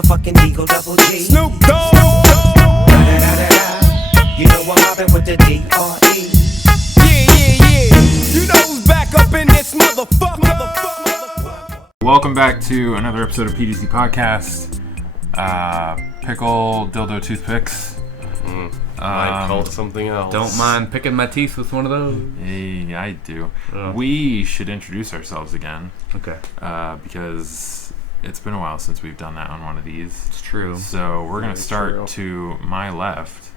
motherfucking Eagle Double G. Snoop Dogg. You know I'm mobbing with the D.R.E. Yeah. You know who's back up in this motherfucker. Welcome back to another episode of PDT Podcast. Pickle dildo toothpicks. Might call it something else. Don't mind picking my teeth with one of those. Hey, I do. Oh. We should introduce ourselves again. Okay. Because it's been a while since we've done that on one of these. It's true. So we're going to start true. to my left.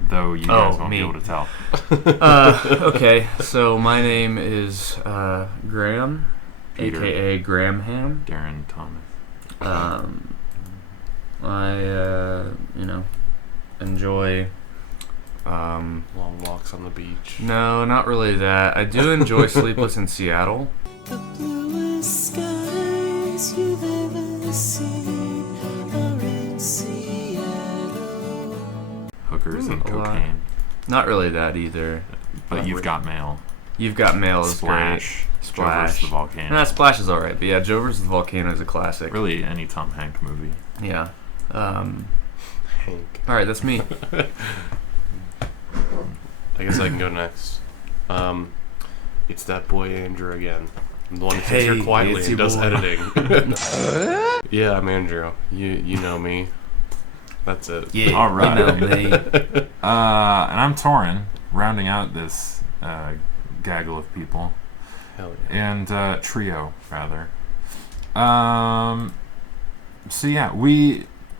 Though you guys won't be able to tell. Okay, so my name is Graham, Peter. a.k.a. Graham Ham. Darren Thomas. I enjoy... Long walks on the beach. No, not really that. I do enjoy Sleepless in Seattle. The bluest skies you've ever seen are in Seattle. Hookers and a lot. cocaine. Not really that either. But You've Got Mail. You've Got Mail is Splash. great. Joe Splash. vs. the Volcano. Nah, Splash is alright, but yeah, Joe vs. the Volcano is a classic. Really, any Tom Hanks movie. Yeah. Hank. Alright, that's me. I guess I can go next. It's that boy Andrew again. I'm the one who sits Hey, here quietly it's and your does boy. editing. Yeah, I'm Andrew. You know me. That's it. Yeah, All right. you know me. And I'm Torin, rounding out this gaggle of people. Hell yeah. And trio, rather. So yeah,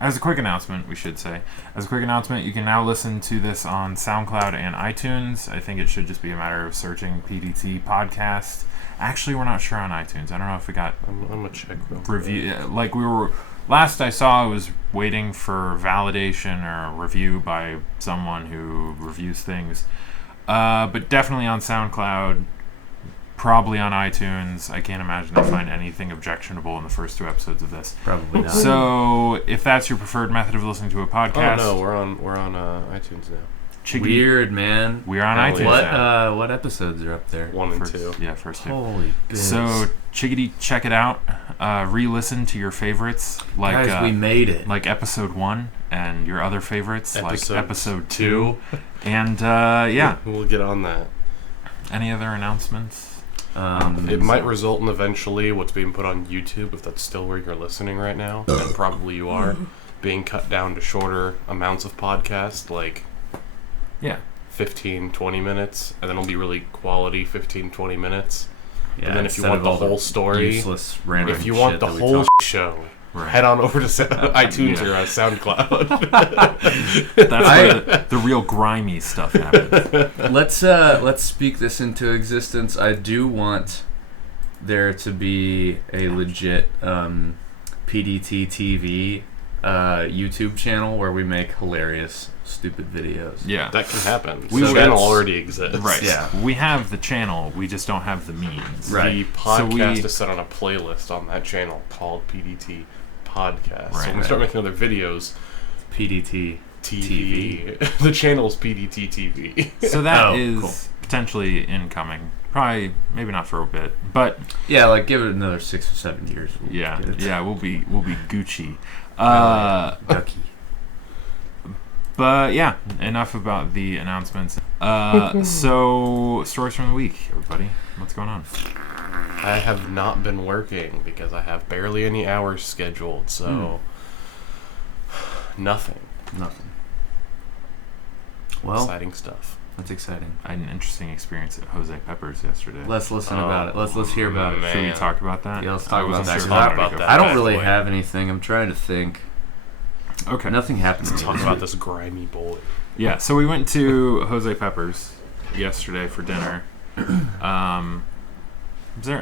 as a quick announcement, you can now listen to this on SoundCloud and iTunes. I think it should just be a matter of searching PDT Podcast. Actually, we're not sure on iTunes. I don't know if we got I'm gonna check real quick. review. Like we were last I saw, I was waiting for validation or review by someone who reviews things. But definitely on SoundCloud. Probably on iTunes. I can't imagine they find anything objectionable in the first two episodes of this. Probably not. So, if that's your preferred method of listening to a podcast, Oh no, we're on iTunes now. Chickadee, Weird, man. we are on Hell iTunes yeah. now. What episodes are up there? 1 and First, 2. yeah, first two. Holy biz. So, Chickadee, check it out. Re-listen to your favorites, like Guys, we made it. like episode 1, and your other favorites, like episode 2. 2. And yeah, We'll get on that. any other announcements? It might result in eventually what's being put on YouTube, if that's still where you're listening right now, and probably you are, being cut down to shorter amounts of podcast, like Yeah. 15, 20 minutes, and then it'll be really quality 15, 20 minutes. Yeah, and then if you instead want of the all whole story, useless random if you want shit the that we whole talk- show, Right. head on over to iTunes Yeah. or SoundCloud. That's where the real grimy stuff happens. Let's speak this into existence. I do want there to be a legit PDT TV YouTube channel where we make hilarious, stupid videos. Yeah. That can happen. We The would- channel already exists. Right. Yeah. We have the channel, we just don't have the means. Right. The So podcast is set on a playlist on that channel called PDT Podcast. So when we start making other videos, PDT TV. The channel's PDT TV. So that Oh, is cool. potentially incoming. Probably, maybe not for a bit, but Yeah, like give it another 6 or 7 years. We'll yeah, get it. we'll be Gucci. Ducky. But yeah, enough about the announcements. So stories from the week, everybody. What's going on? I have not been working because I have barely any hours scheduled, so nothing. Well, Exciting stuff. that's exciting. I had an interesting experience at Jose Peppers yesterday. Let's listen about it. Let's hear about it. man. Should we talk about that? Yeah, let's talk I wasn't about that. sure Talk how to about go. that. I don't bad really boy. have anything. I'm trying to think. Okay. Nothing happened. Let's talk about this grimy boy. Yeah, so we went to Jose Peppers yesterday for dinner. I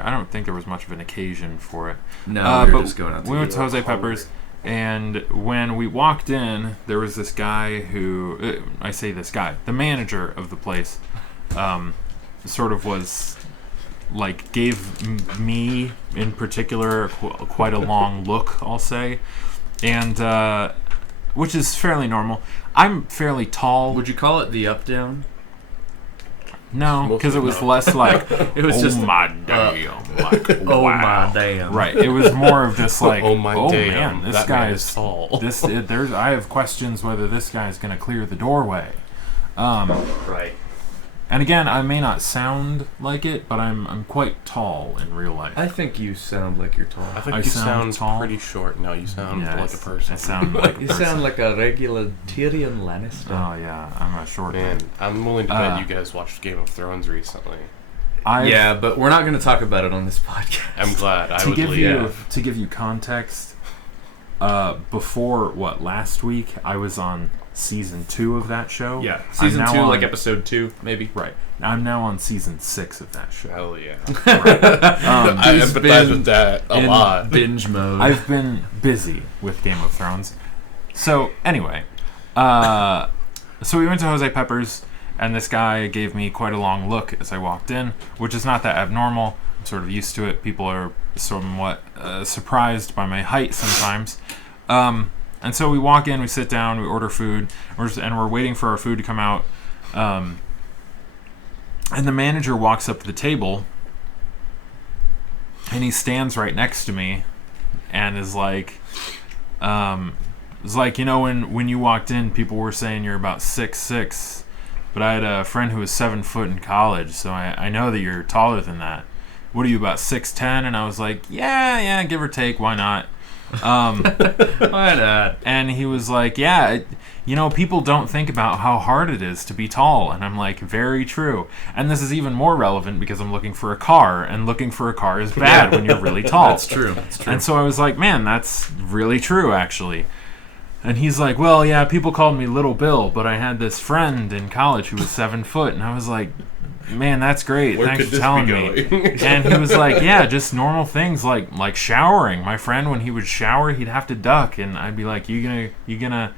don't think there was much of an occasion for it. No, we were but just going out to we went eat. to Jose Peppers, and when we walked in, there was this guy who, I say this guy, the manager of the place, sort of was, like, gave me, in particular, quite a long look, I'll say, and, which is fairly normal. I'm fairly tall. Would you call it the up down? No, because it was less like, It was oh just my a damn. Like, Oh wow. my damn. Right. It was more of just like, Oh my damn, man, this that guy man is is tall. I have questions whether this guy's going to clear the doorway. Right. And again, I may not sound like it, but I'm quite tall in real life. I think you sound like you're tall. I think I you sound sound tall? pretty short. No, you sound Yeah, like a person. I sound like a You person. sound like a regular Tyrion Lannister. Oh yeah, I'm a short Man, I'm willing to bet Uh, you guys watched Game of Thrones recently. Yeah, but we're not going to talk about it on this podcast. I'm glad. I to would give leave. you to give you context, before last week I was on season 2 of that show. Yeah, I'm season now 2, on- like episode 2, maybe. Right. I'm now on season 6 of that show. Hell yeah. I I empathize with that a in lot. Binge mode. I've been busy with Game of Thrones. So anyway, so we went to Jose Pepper's, and this guy gave me quite a long look as I walked in, which is not that abnormal. I'm sort of used to it. People are somewhat surprised by my height sometimes. And so we walk in, we sit down, we order food, and we're waiting for our food to come out. And the manager walks up to the table, and he stands right next to me, and is like, you know, when you walked in, people were saying you're about 6'6", but I had a friend who was 7 foot in college, so I know that you're taller than that. What are you, about 6'10"? And I was like, yeah, give or take, why not? Why not? And he was like, yeah, you know, people don't think about how hard it is to be tall. And I'm like, very true. And this is even more relevant because I'm looking for a car, and looking for a car is bad when you're really tall. That's true. And so I was like, man, that's really true, actually. And he's like, well, yeah, people called me Little Bill, but I had this friend in college who was 7 foot. And I was like, man, that's great. Where Thanks could for this telling be me. going? And he was like, yeah, just normal things like showering. My friend, when he would shower, he'd have to duck, and I'd be like, you gonna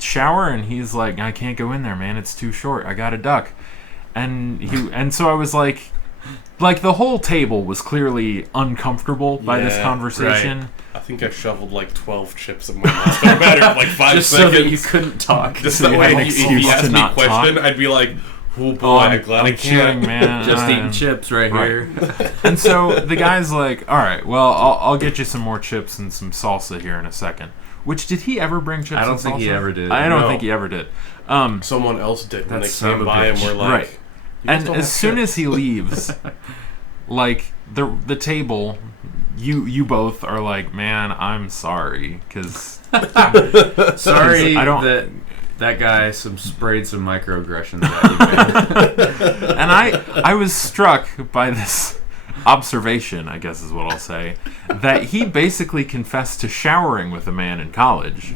shower? And he's like, I can't go in there, man. It's too short. I gotta duck. And so I was like the whole table was clearly uncomfortable by this Yeah, conversation. I think I shoveled like 12 chips in my mouth. No matter like 5 Just seconds. so that you couldn't talk. Just So that you way, had an if excuse he asked to me a not question, talk. I'd be like, oh boy, Oh, I'm glad I I'm chewing, can't. man. Just eating chips right here. And so the guy's like, all right, well, I'll get you some more chips and some salsa here in a second. Which, did he ever bring chips I don't and think he salsa? ever did. I don't No. think he ever did. Someone else did when That they son of came a by and bitch. were like, Right. "You guys And don't as have soon chips?" as he leaves, like the table, you both are like, man, I'm sorry, because Sorry I don't- that guy sprayed some microaggressions at you. and I was struck by this observation, I guess is what I'll say, that he basically confessed to showering with a man in college.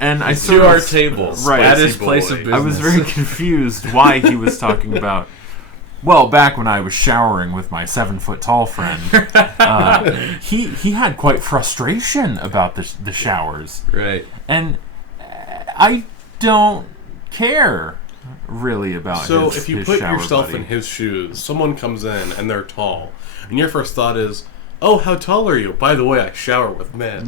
And I sort To of, our table. Right. At his Spicy place boy. of business. I was very confused why he was talking about, well, back when I was showering with my 7 foot tall friend, he had quite frustration about the showers. Right. And I don't care really about So his, if you his put shower yourself buddy. in his shoes, someone comes in and they're tall, and your first thought is, oh, how tall are you? By the way, I shower with men.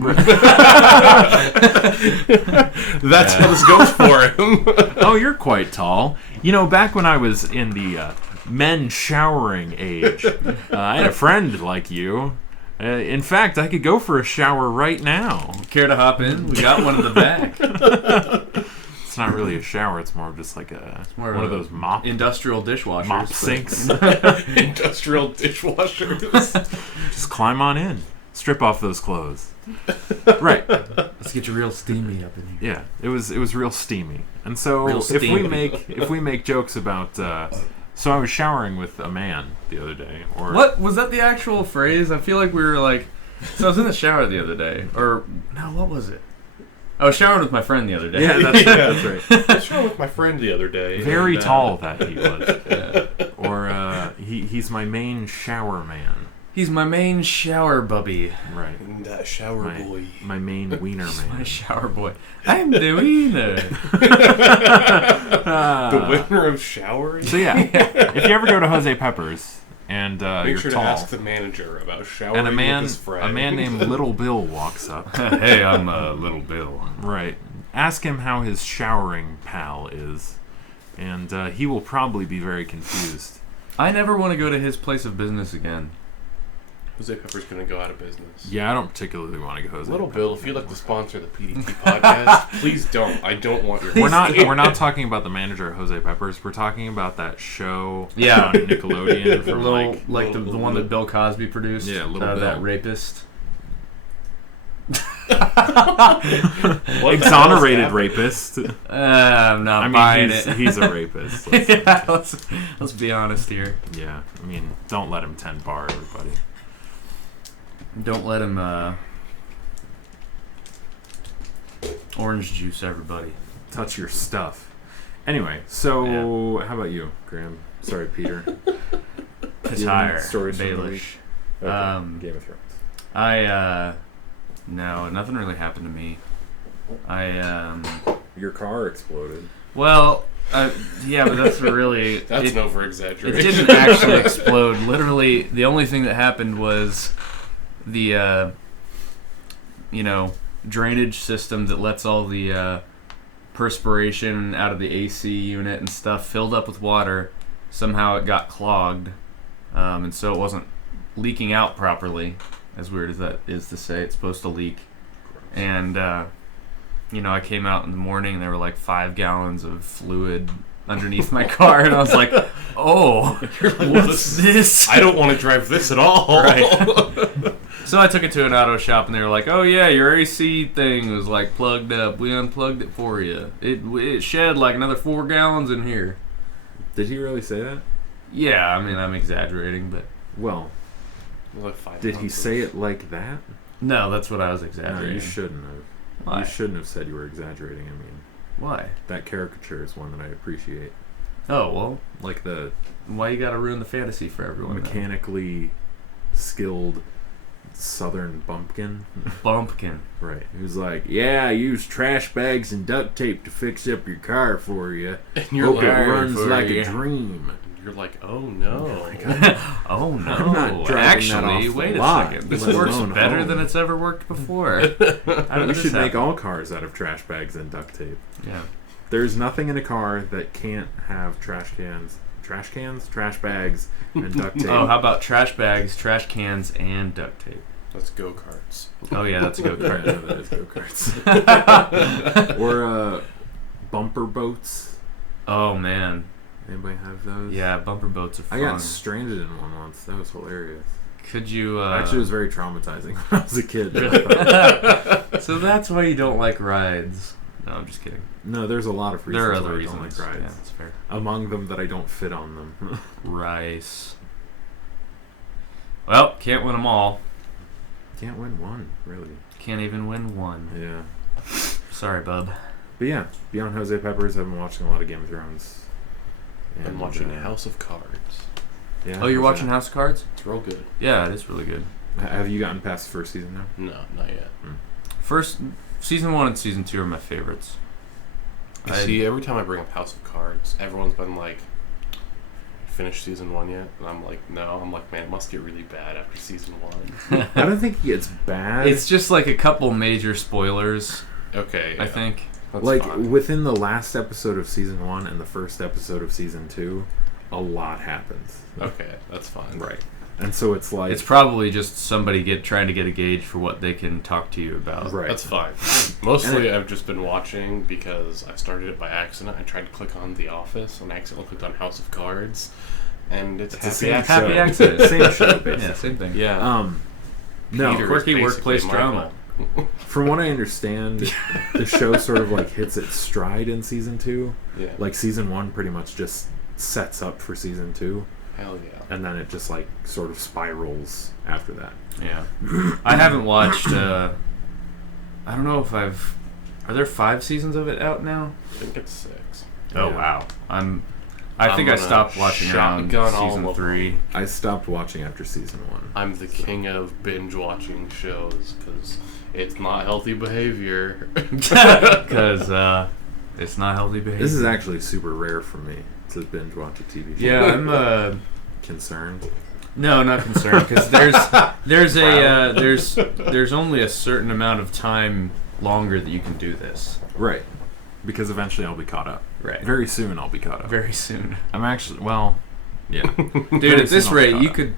That's how this goes for him. Oh, you're quite tall. You know, back when I was in the men showering age, I had a friend like you. In fact, I could go for a shower right now. Care to hop in? We got one in the back. It's not really a shower. It's more of just like more one of of those mop Industrial dishwashers. mop but- sinks. Industrial dishwashers. Just climb on in. Strip off those clothes. Right. Let's get you real steamy up in here. Yeah. It was real steamy. And so Real if steamy. we make jokes about so I was showering with a man the other day, or What? Was that the actual phrase? I feel like we were like... So I was in the shower the other day. Or... No, what was it? I was showering with my friend the other day. Yeah, that's right. I was showering with my friend the other day. Very and, tall that he was. Yeah. Or he's my main shower man. He's my main shower bubby. Right. And that shower My, boy. my main wiener My man. shower boy. I'm the wiener. The winner of showers? So yeah, if you ever go to Jose Pepper's and Make you're sure tall, to ask the manager about showering and with his friend. a man named Little Bill walks up, Hey, I'm Little Bill. right? Ask him how his showering pal is, and he will probably be very confused. I never want to go to his place of business again. Jose Pepper's gonna go out of business. Yeah, I don't particularly want to go Jose. Little Bill, if you'd like to sponsor the PDT podcast, please don't. I don't want your. We're not talking about the manager of Jose Peppers. We're talking about that show Yeah. on Nickelodeon from the one that Bill Cosby produced. Yeah, Little Bill. That rapist. Exonerated rapist. I'm not buying it. He's a rapist. Let's be honest here. Yeah, I mean, don't let him 10 bar everybody. Don't let him orange juice everybody. Touch your stuff. Anyway, so how about you, Graham? Sorry, Peter. Petire. Stories from the week? Baelish. Okay. Game of Thrones. No, nothing really happened to me. Your car exploded. Well, yeah, but that's really... That's an over-exaggeration. It didn't actually explode. Literally, the only thing that happened was the, drainage system that lets all the perspiration out of the AC unit and stuff filled up with water. Somehow it got clogged, and so it wasn't leaking out properly. As weird as that is to say, it's supposed to leak. And, I came out in the morning and there were like 5 gallons of fluid underneath my car. And I was like, oh, what's this? I don't want to drive this at all. Right. So I took it to an auto shop and they were like, oh yeah, your AC thing was like plugged up. We unplugged it for you. It shed like another 4 gallons in here. Did he really say that? Yeah, I mean, I'm exaggerating, but... Well... Like Did he say it like that? No, that's what I was No, exaggerating. you shouldn't have. Why? You shouldn't have said you were exaggerating. I mean, Why? that caricature is one that I appreciate. Oh, well, Like the why you gotta ruin the fantasy for everyone? mechanically skilled Southern bumpkin. Bumpkin. Right. Who's like, yeah, I use trash bags and duct tape to fix up your car for you. And you're Hope like, it runs for like you." a dream. You're like, oh no. Oh no! I'm not driving that Actually, off the wait a lot, second. This let works alone better home. than it's ever worked before. How did We this should make happen? all cars out of trash bags and duct tape. Yeah. There's nothing in a car that can't have trash bags, and duct tape. Oh, how about trash bags, trash cans, and duct tape? That's go-karts. Oh yeah, that's a go Right, kart. that is go-karts. Or bumper boats. Oh man, Anybody have those? yeah, bumper boats are I fun. got stranded in one once. That was hilarious. Could you? Actually, it was very traumatizing when I was a kid. So that's why you don't like rides. No, I'm just kidding. No, there's a lot of reasons There are why other I reasons. don't like rides. Yeah, that's fair. Among them that I don't fit on them. Rice. Well, can't win them all. Can't win one, really. Can't even win one. Yeah. Sorry, bub. But yeah, beyond Jose Peppers, I've been watching a lot of Game of Thrones. I'm watching House of Cards. Yeah, Oh, you're how's watching that? House of Cards? It's real good. Yeah, it is really good. Have you gotten past the first season now? No, not yet. First, season 1 and season 2 are my favorites. See, every time I bring up House of Cards, everyone's been like, "Finished season 1 yet?" And I'm like, "No." I'm like, "Man, it must get really bad after season 1." I don't think it gets bad. It's just like a couple major spoilers, Okay, I yeah, think. that's like fine. within the last episode of season 1 and the first episode of season 2, a lot happens. Okay, that's fine. Right. And so it's like It's probably just somebody trying to get a gauge for what they can talk to you about. right. That's fine. Mostly, I've just been watching because I started it by accident. I tried to click on The Office and accidentally clicked on House of Cards, and it's the happy same accident. Happy show. accident. Same show, basically. Yeah, same thing. Yeah. No, Peter is quirky basically workplace Michael. drama. from what I understand, the show sort of like hits its stride in season 2. Yeah. Like season 1 pretty much just sets up for season 2, Hell yeah. and then it just like sort of spirals after that. Yeah. I haven't watched, I don't know if I've... Are there 5 seasons of it out now? I think it's 6. Oh, Yeah. wow. I think I gonna stopped watching around shotgun all season of them. 3. I stopped watching after season 1. I'm the king of binge watching shows because it's not healthy behavior. Because it's not healthy behavior. This is actually super rare for me to binge watch a TV show. Yeah, I'm Concerned. no, not concerned because there's only a certain amount of time longer that you can do this. Right. Because eventually I'll be caught up. Right. Very soon I'll be caught up. Very soon. I'm actually, well, Yeah. Dude, Very at this soon I'll rate, be caught up.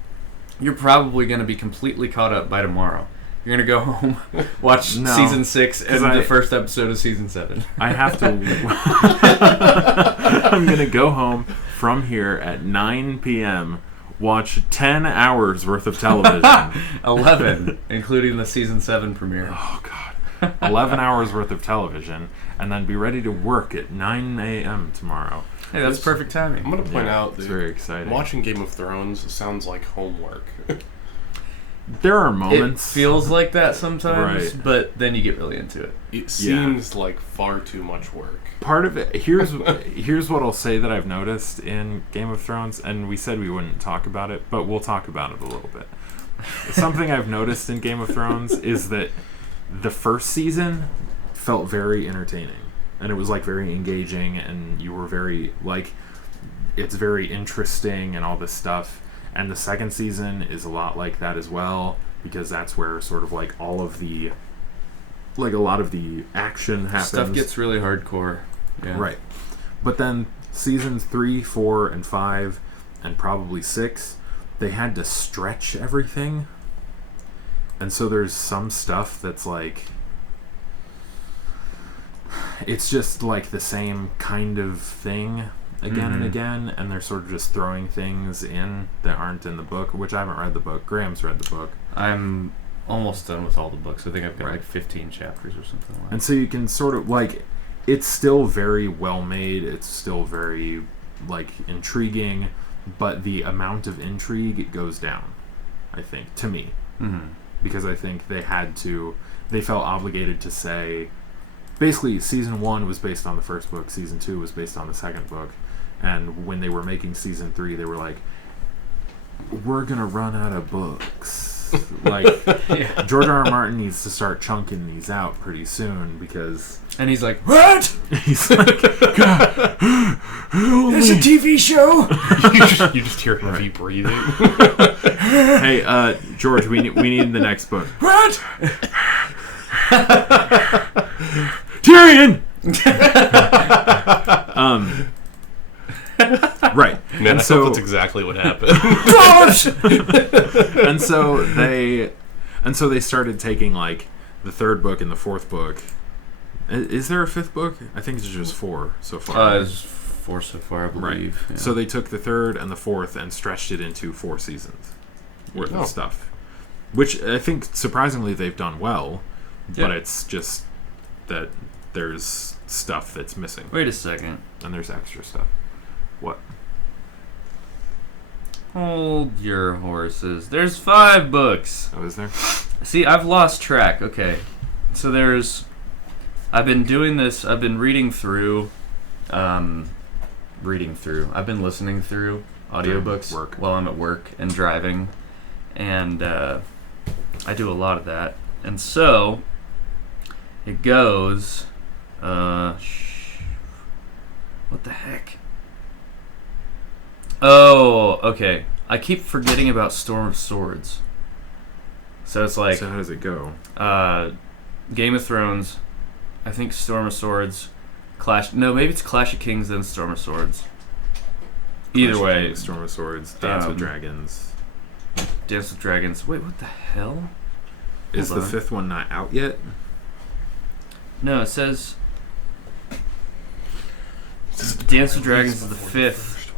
you're probably going to be completely caught up by tomorrow. You're going to go home, watch No, season 6 and 'cause the first episode of season 7. I have to. I'm gonna go home from here at 9 p.m. Watch 10 hours worth of television. 11, including the season 7 premiere. Oh God, 11 hours worth of television, and then be ready to work at 9 a.m. tomorrow. Hey, that's perfect timing. I'm gonna point out it's that very exciting. watching Game of Thrones sounds like homework. There are It moments. feels like that sometimes, Right. but then you get really into it. It seems like far too much work. Part of it. Here's what I'll say that I've noticed in Game of Thrones, and we said we wouldn't talk about it, but we'll talk about it a little bit. Something I've noticed in Game of Thrones is that the first season felt very entertaining, and it was like very engaging, and you were very like, it's very interesting and all this stuff. And the second season is a lot like that as well, because that's where sort of like all of the, like a lot of the action happens. Stuff gets really hardcore. Yeah. Right. But then seasons 3, 4, and 5, and probably 6, they had to stretch everything. And so there's some stuff that's like, it's just like the same kind of thing again and again, and they're sort of just throwing things in that aren't in the book, which I haven't read the book. Graham's read the book. I'm almost done with all the books. I think I've got Right. like 15 chapters or something like that. And so you can sort of like, it's still very well made, it's still very like intriguing, but the amount of intrigue goes down, I think, to me. Because I think they felt obligated to say, basically season 1 was based on the first book, season 2 was based on the second book, and when they were making season 3, they were like, we're gonna run out of books. Like, George R.R. Martin needs to start chunking these out pretty soon, because And he's like, what? he's like, God, It's a TV show? You just hear heavy breathing. hey, George, we need the next book. What? Tyrion. Right. Man, And I so- hope that's exactly what happened. and so they started taking like the third book and the fourth book. Is there a fifth book? I think it's just 4 so far. There's 4 so far, I Right. believe. Yeah. So they took the third and the fourth and stretched it into 4 seasons worth Oh. of stuff, which I think surprisingly they've done well. Yeah. But it's just that there's stuff that's missing, Wait a second. and there's extra stuff. What? Hold your horses. There's 5 books. Oh, is there? See, I've lost track. Okay. So I've been doing this. I've been reading through. I've been listening through audiobooks Work. while I'm at work and driving. And I do a lot of that. And so it goes. What the heck? Oh, okay. I keep forgetting about Storm of Swords. So it's like So how does it go? Game of Thrones, I think Storm of Swords, maybe it's Clash of Kings then Storm of Swords. Either Clash of way, Kings, Storm of Swords, Dance with um, Dragons. Dance with Dragons. Wait, what the hell? Is hold the on. 5th one not out yet? No, it says Dance with Dragons is the 5th.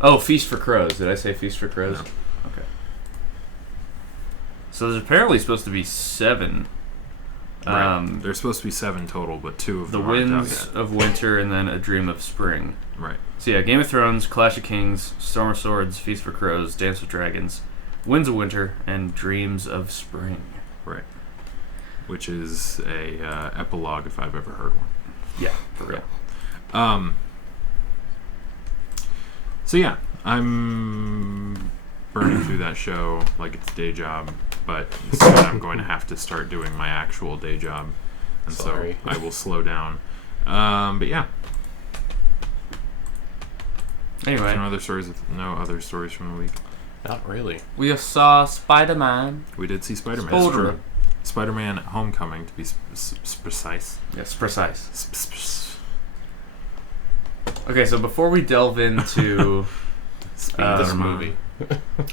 Oh, Feast for Crows. Did I say Feast for Crows? No. Okay. So there's apparently supposed to be 7. Right. There's supposed to be 7 total, but 2 of The them aren't out Winds yet. of Winter and then A Dream of Spring. Right. So yeah, Game of Thrones, Clash of Kings, Storm of Swords, Feast for Crows, Dance with Dragons, Winds of Winter, and Dreams of Spring. Right. Which is a epilogue if I've ever heard one. Yeah, for real. So yeah, I'm burning through that show like it's a day job, but soon I'm going to have to start doing my actual day job, and Sorry. so I will slow down. But yeah, Anyway, no other stories from the week. Not really. we saw Spider-Man. We did see Spider-Man. Spider-Man. It's true. Spider-Man: Homecoming, to be precise. Yes, precise. Okay, so before we delve into This movie.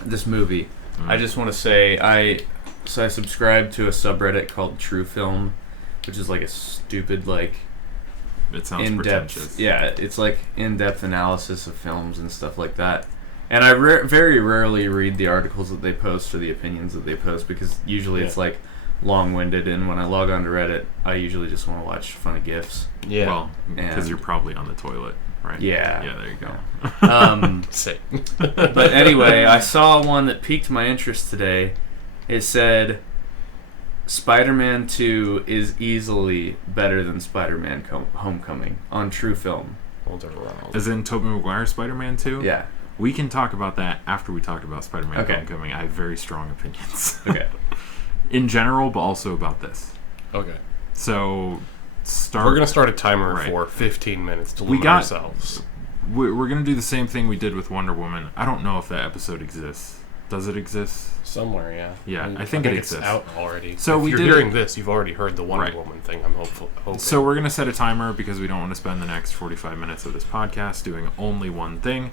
This movie. I just want to say I subscribe to a subreddit called True Film, which is like a stupid It sounds in-depth. pretentious. Yeah, it's like in-depth analysis of films and stuff like that. And I very rarely read the articles that they post or the opinions that they post because usually it's like long-winded. And when I log on to Reddit, I usually just want to watch funny GIFs. Yeah. Well, because And- you're probably on the toilet, right? Yeah. Yeah, there you go. Sick. But anyway, I saw one that piqued my interest today. It said, Spider-Man 2 is easily better than Spider-Man Homecoming on True Film. As in Tobey Maguire's Spider-Man 2? Yeah. We can talk about that after we talk about Spider-Man Okay. Homecoming. I have very strong opinions. Okay. In general, but also about this. Okay. So, We're going to start a timer Right. for 15 minutes to We limit got- ourselves. We're going to do the same thing we did with Wonder Woman. I don't know if that episode exists. Does it exist? Somewhere, yeah. Yeah, I think it it's exists. out already. So if we you're did hearing it- this, you've already heard the Wonder Right. Woman thing, I'm hoping. So we're going to set a timer because we don't want to spend the next 45 minutes of this podcast doing only one thing.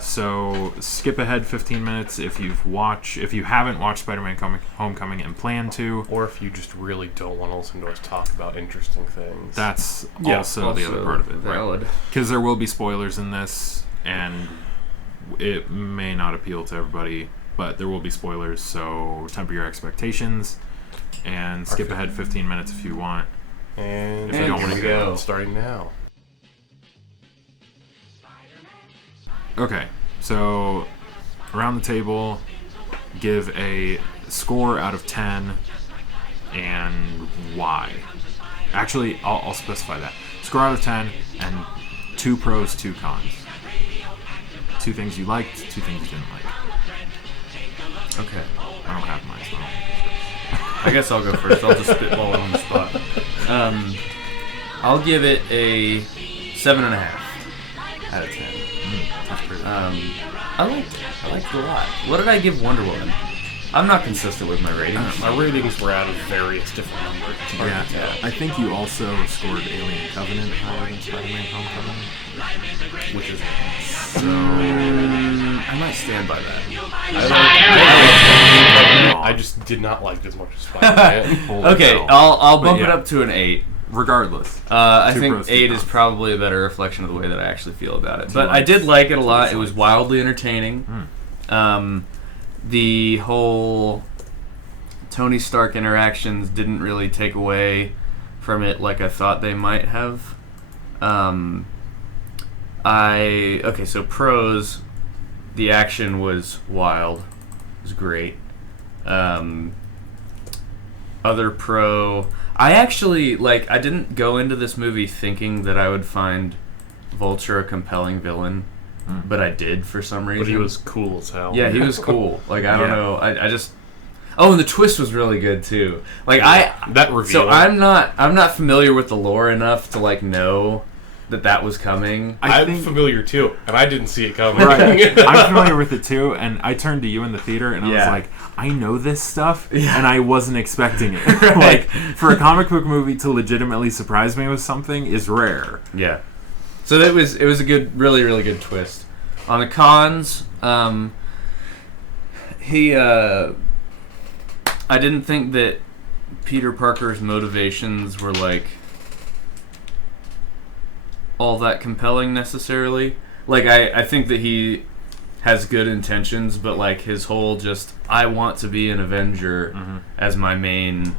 So skip ahead 15 minutes if you haven't watched Spider-Man Homecoming and plan to. Or if you just really don't want to listen to us talk about interesting things. That's also the other part of it. Valid. Because there will be spoilers in this, and it may not appeal to everybody, but there will be spoilers, so temper your expectations and skip ahead 15 minutes if you want. And If you don't here wanna we go. Starting now. Okay, so around the table, give a score out of 10 and why. Actually, I'll specify that. Score out of 10 and 2 pros, 2 cons. 2 things you liked, 2 things you didn't like. Okay. I don't have mine, so I guess I'll go first. I'll just spitball it on the spot. I'll give it a 7.5 out of 10. that's pretty good. I liked it a lot. What did I give Wonder Woman? I'm not consistent with my ratings. My ratings were out of various different numbers. It's hard to tell. I think you also scored Alien Covenant higher than Spider-Man Homecoming, which is so. I might stand by that. I just did not like it as much as Spider-Man. Holy Okay, hell. I'll bump But it yeah. up to an 8. Regardless, I 2 think pros, 2 8 is cons. probably a better reflection of the way that I actually feel about it. 2 But I likes. did like it a lot. 2 It was dislikes. wildly entertaining. The whole Tony Stark interactions didn't really take away from it like I thought they might have. So pros, the action was wild. It was great. Other pro, I actually, I didn't go into this movie thinking that I would find Vulture a compelling villain, but I did for some reason. But he was cool as hell. Yeah, he was cool. I don't Yeah. know. I just. Oh, and the twist was really good too. That reveal. So I'm not familiar with the lore enough to know that was coming. I'm familiar too, and I didn't see it coming. right. I'm familiar with it too, and I turned to you in the theater, and I was Yeah. like, I know this stuff, Yeah. and I wasn't expecting it. Right. Like, for a comic book movie to legitimately surprise me with something is rare. Yeah. So it was a good, really, really good twist. On the cons, I didn't think that Peter Parker's motivations were all that compelling necessarily. I think that he has good intentions, but his whole just I want to be an Avenger as my main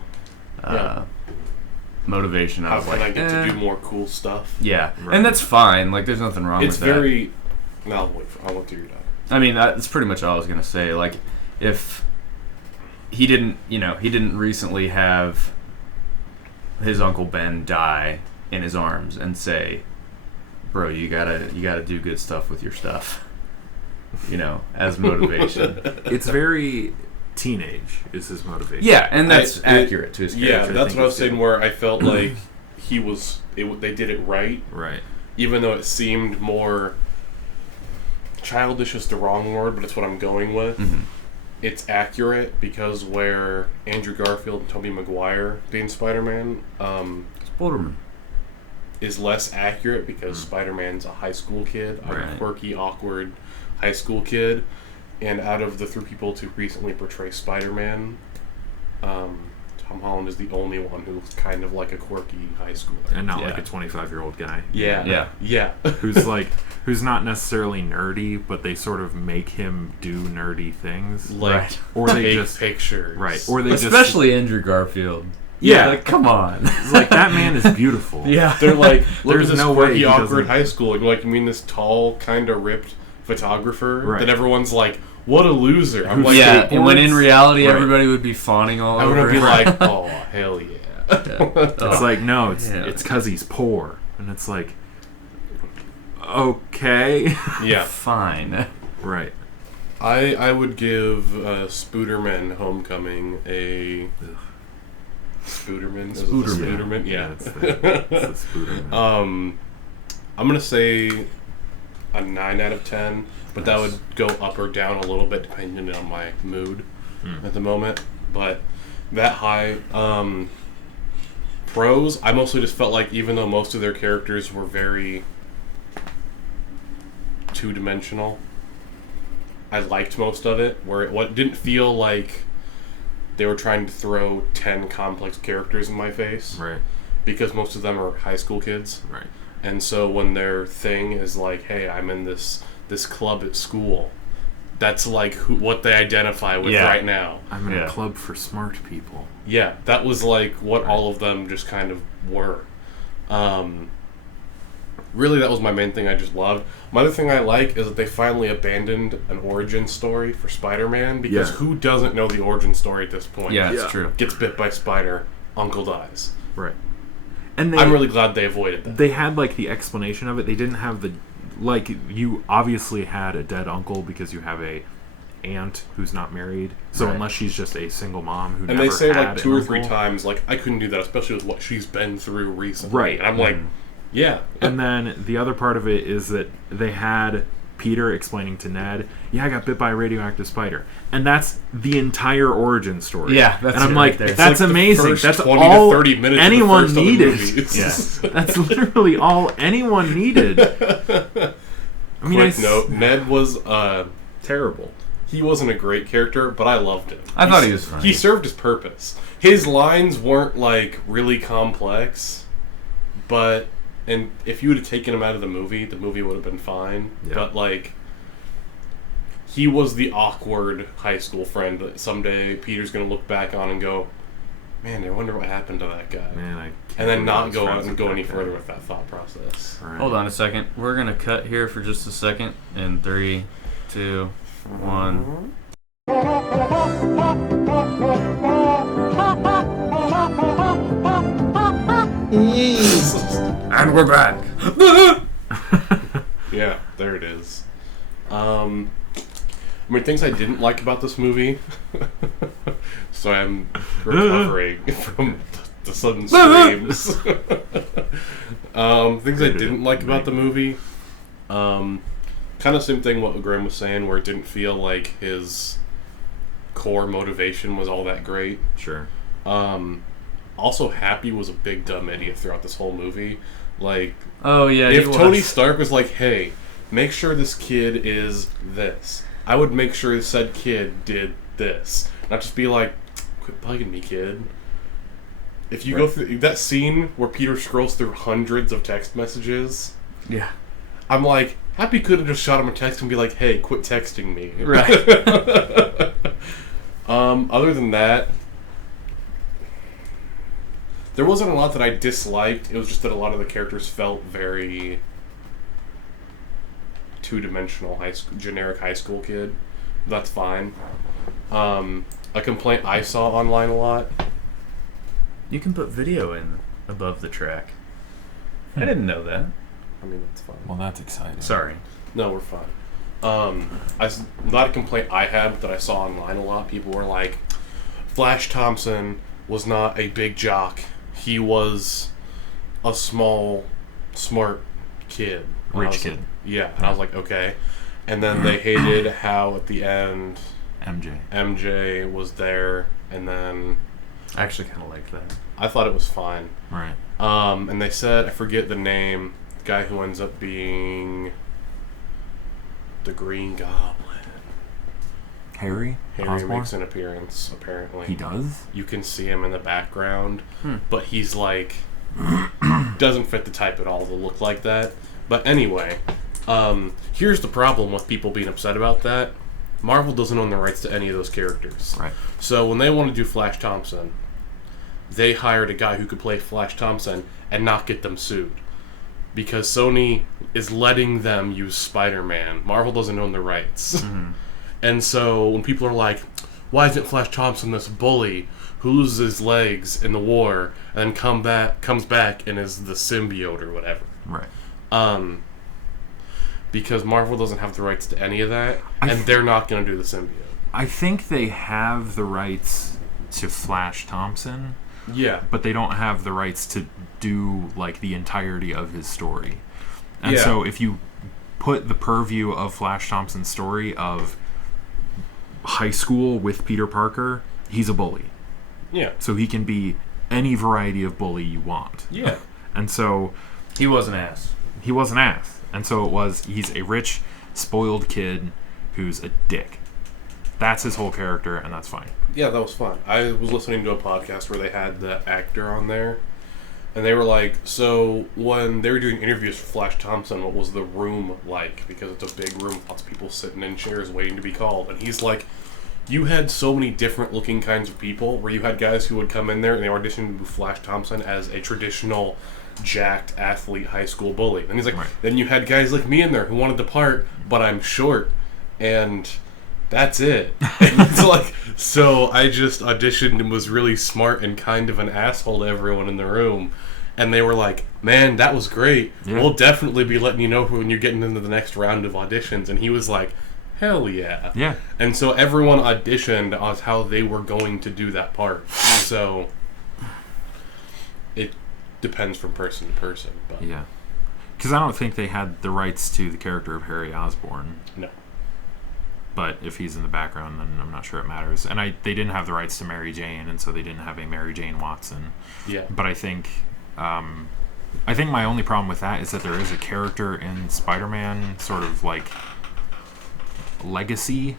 motivation. I How was can I get eh. to do more cool stuff? Yeah, Right. and that's fine. There's nothing wrong It's with that. very. No, I'll let you done. I mean, that's pretty much all I was gonna say. If he didn't recently have his Uncle Ben die in his arms and say, "Bro, you gotta do good stuff with your stuff," as motivation. It's very teenage, is his motivation. Yeah, and that's accurate to his character. Yeah, I that's think what I was it's saying. good. Where I felt like he was. They did it right, Right. even though it seemed more childish is the wrong word, but it's what I'm going with. Mhm. It's accurate because where Andrew Garfield and Tobey Maguire being Spider-Man Spider-Man. is less accurate because Spider-Man's a high school kid, Right. a quirky, awkward, high school kid, and out of the 3 people to recently portray Spider-Man, Tom Holland is the only one who's kind of like a quirky high schooler. And not like a 25-year-old guy. Yeah. Who's not necessarily nerdy, but they sort of make him do nerdy things. Like, or they take just pictures. Right. Or they Especially Andrew Garfield. Yeah. Like, come on. It's like, that man is beautiful. Yeah. They're like, look There's at this no way quirky, he awkward doesn't- high school. And you're like, you mean this tall, kind of ripped photographer? Right. That everyone's like, what a loser. I'm like, yeah, and when in reality Right. everybody would be fawning all I'm over gonna be him. like, oh, hell yeah. It's like, no, it's Yeah. because he's poor. And it's like, okay. Yeah. Fine. Right. I would give Spooderman Homecoming a... Spooderman? Is it Spooderman. Spooderman? Yeah. It's the Spooderman. I'm gonna say a 9 out of 10, but that would go up or down a little bit depending on my mood at the moment. But that high. Pros, I mostly just felt like even though most of their characters were very two-dimensional, I liked most of it. Where it didn't feel like they were trying to throw 10 complex characters in my face. Right. Because most of them are high school kids. Right. And so when their thing is like, hey, I'm in this club at school, that's like what they identify with right now. I'm in a club for smart people. Yeah, that was like what all of them just kind of were. Really, that was my main thing I just loved. My other thing I like is that they finally abandoned an origin story for Spider-Man, because who doesn't know the origin story at this point? Yeah, it's true. Gets bit by spider, uncle dies. Right. And I'm really glad they avoided that. They had like the explanation of it. They didn't have the like, you obviously had a dead uncle because you have a aunt who's not married. So unless she's just a single mom who and never they say had like 2 an or 3 uncle. times, like, I couldn't do that, especially with what she's been through recently. Right. And I'm like, yeah. And then the other part of it is that they had Peter explaining to Ned, yeah, I got bit by a radioactive spider. And that's the entire origin story. Yeah, that's and I'm it like, right there. that's like the amazing. first That's 20 all to 30 minutes anyone of the first needed. of the movies. Yeah. That's literally all anyone needed. I mean, Quick note, Ned was terrible. he wasn't a great character, but I loved him. I thought he was funny. He served his purpose. His lines weren't like really complex, but and if you would have taken him out of the movie would have been fine. Yeah. But like, he was the awkward high school friend that someday Peter's gonna look back on and go, man, I wonder what happened to that guy. Man, I can't And then believe I not was go friends out and with go that any guy. further with that thought process. Right. Hold on a second. We're gonna cut here for just a second. In 3, 2, 1. And we're back. Yeah, there it is. I mean, things I didn't like about this movie. So I'm recovering from the sudden screams. Things I didn't like about the movie. Kind of same thing what Graham was saying, where it didn't feel like his core motivation was all that great. Sure. Also, Happy was a big dumb idiot throughout this whole movie. Like, Oh yeah. if he Tony was. Stark was like, hey, make sure this kid is this, I would make sure said kid did this. Not just be like, quit bugging me, kid. If you go through that scene where Peter scrolls through hundreds of text messages, Yeah. I'm like, Happy could have just shot him a text and be like, hey, quit texting me. Right. Other than that, there wasn't a lot that I disliked. It was just that a lot of the characters felt very two-dimensional, generic high school kid. That's fine. A complaint I saw online a lot. You can put video in above the track. I didn't know that. I mean, that's fine. Well, that's exciting. Sorry. No, we're fine. Not a complaint I had, but that I saw online a lot. People were like, Flash Thompson was not a big jock. He was a small, smart kid. And I Rich was kid. like, yeah. And I was like, okay. And then they hated how at the end MJ was there, and then I actually kind of like that. I thought it was fine. Right. And they said, I forget the name, the guy who ends up being the Green Goblin. Harry Osborn? Makes an appearance, apparently. He does? You can see him in the background, but he's like doesn't fit the type at all to look like that. But anyway, here's the problem with people being upset about that. Marvel doesn't own the rights to any of those characters. Right. So when they want to do Flash Thompson, they hired a guy who could play Flash Thompson and not get them sued. Because Sony is letting them use Spider-Man. Marvel doesn't own the rights. Mm-hmm. And so when people are like, why isn't Flash Thompson this bully who loses his legs in the war and then comes back and is the symbiote or whatever? Right. Because Marvel doesn't have the rights to any of that, and they're not going to do the symbiote. I think they have the rights to Flash Thompson. Yeah. But they don't have the rights to do, like, the entirety of his story. And Yeah. so if you put the purview of Flash Thompson's story of high school with Peter Parker, he's a bully. Yeah. So he can be any variety of bully you want. Yeah. And so He was an ass. he was an ass. And so he's a rich, spoiled kid who's a dick. That's his whole character, and that's fine. Yeah, that was fun. I was listening to a podcast where they had the actor on there, and they were like, so when they were doing interviews for Flash Thompson, what was the room like? Because it's a big room, lots of people sitting in chairs waiting to be called. And he's like, you had so many different looking kinds of people, where you had guys who would come in there and they auditioned with Flash Thompson as a traditional jacked athlete high school bully. And he's like, Right. Then you had guys like me in there who wanted the part, but I'm short, and that's it. And it's like, so I just auditioned and was really smart and kind of an asshole to everyone in the room. And they were like, man, that was great. Yeah. We'll definitely be letting you know when you're getting into the next round of auditions. And he was like, hell yeah. Yeah. And so everyone auditioned as how they were going to do that part. So it depends from person to person. But Yeah. Because I don't think they had the rights to the character of Harry Osborn. no. But if he's in the background, then I'm not sure it matters. And they didn't have the rights to Mary Jane, and so they didn't have a Mary Jane Watson. Yeah. But I think my only problem with that is that there is a character in Spider-Man, sort of like legacy,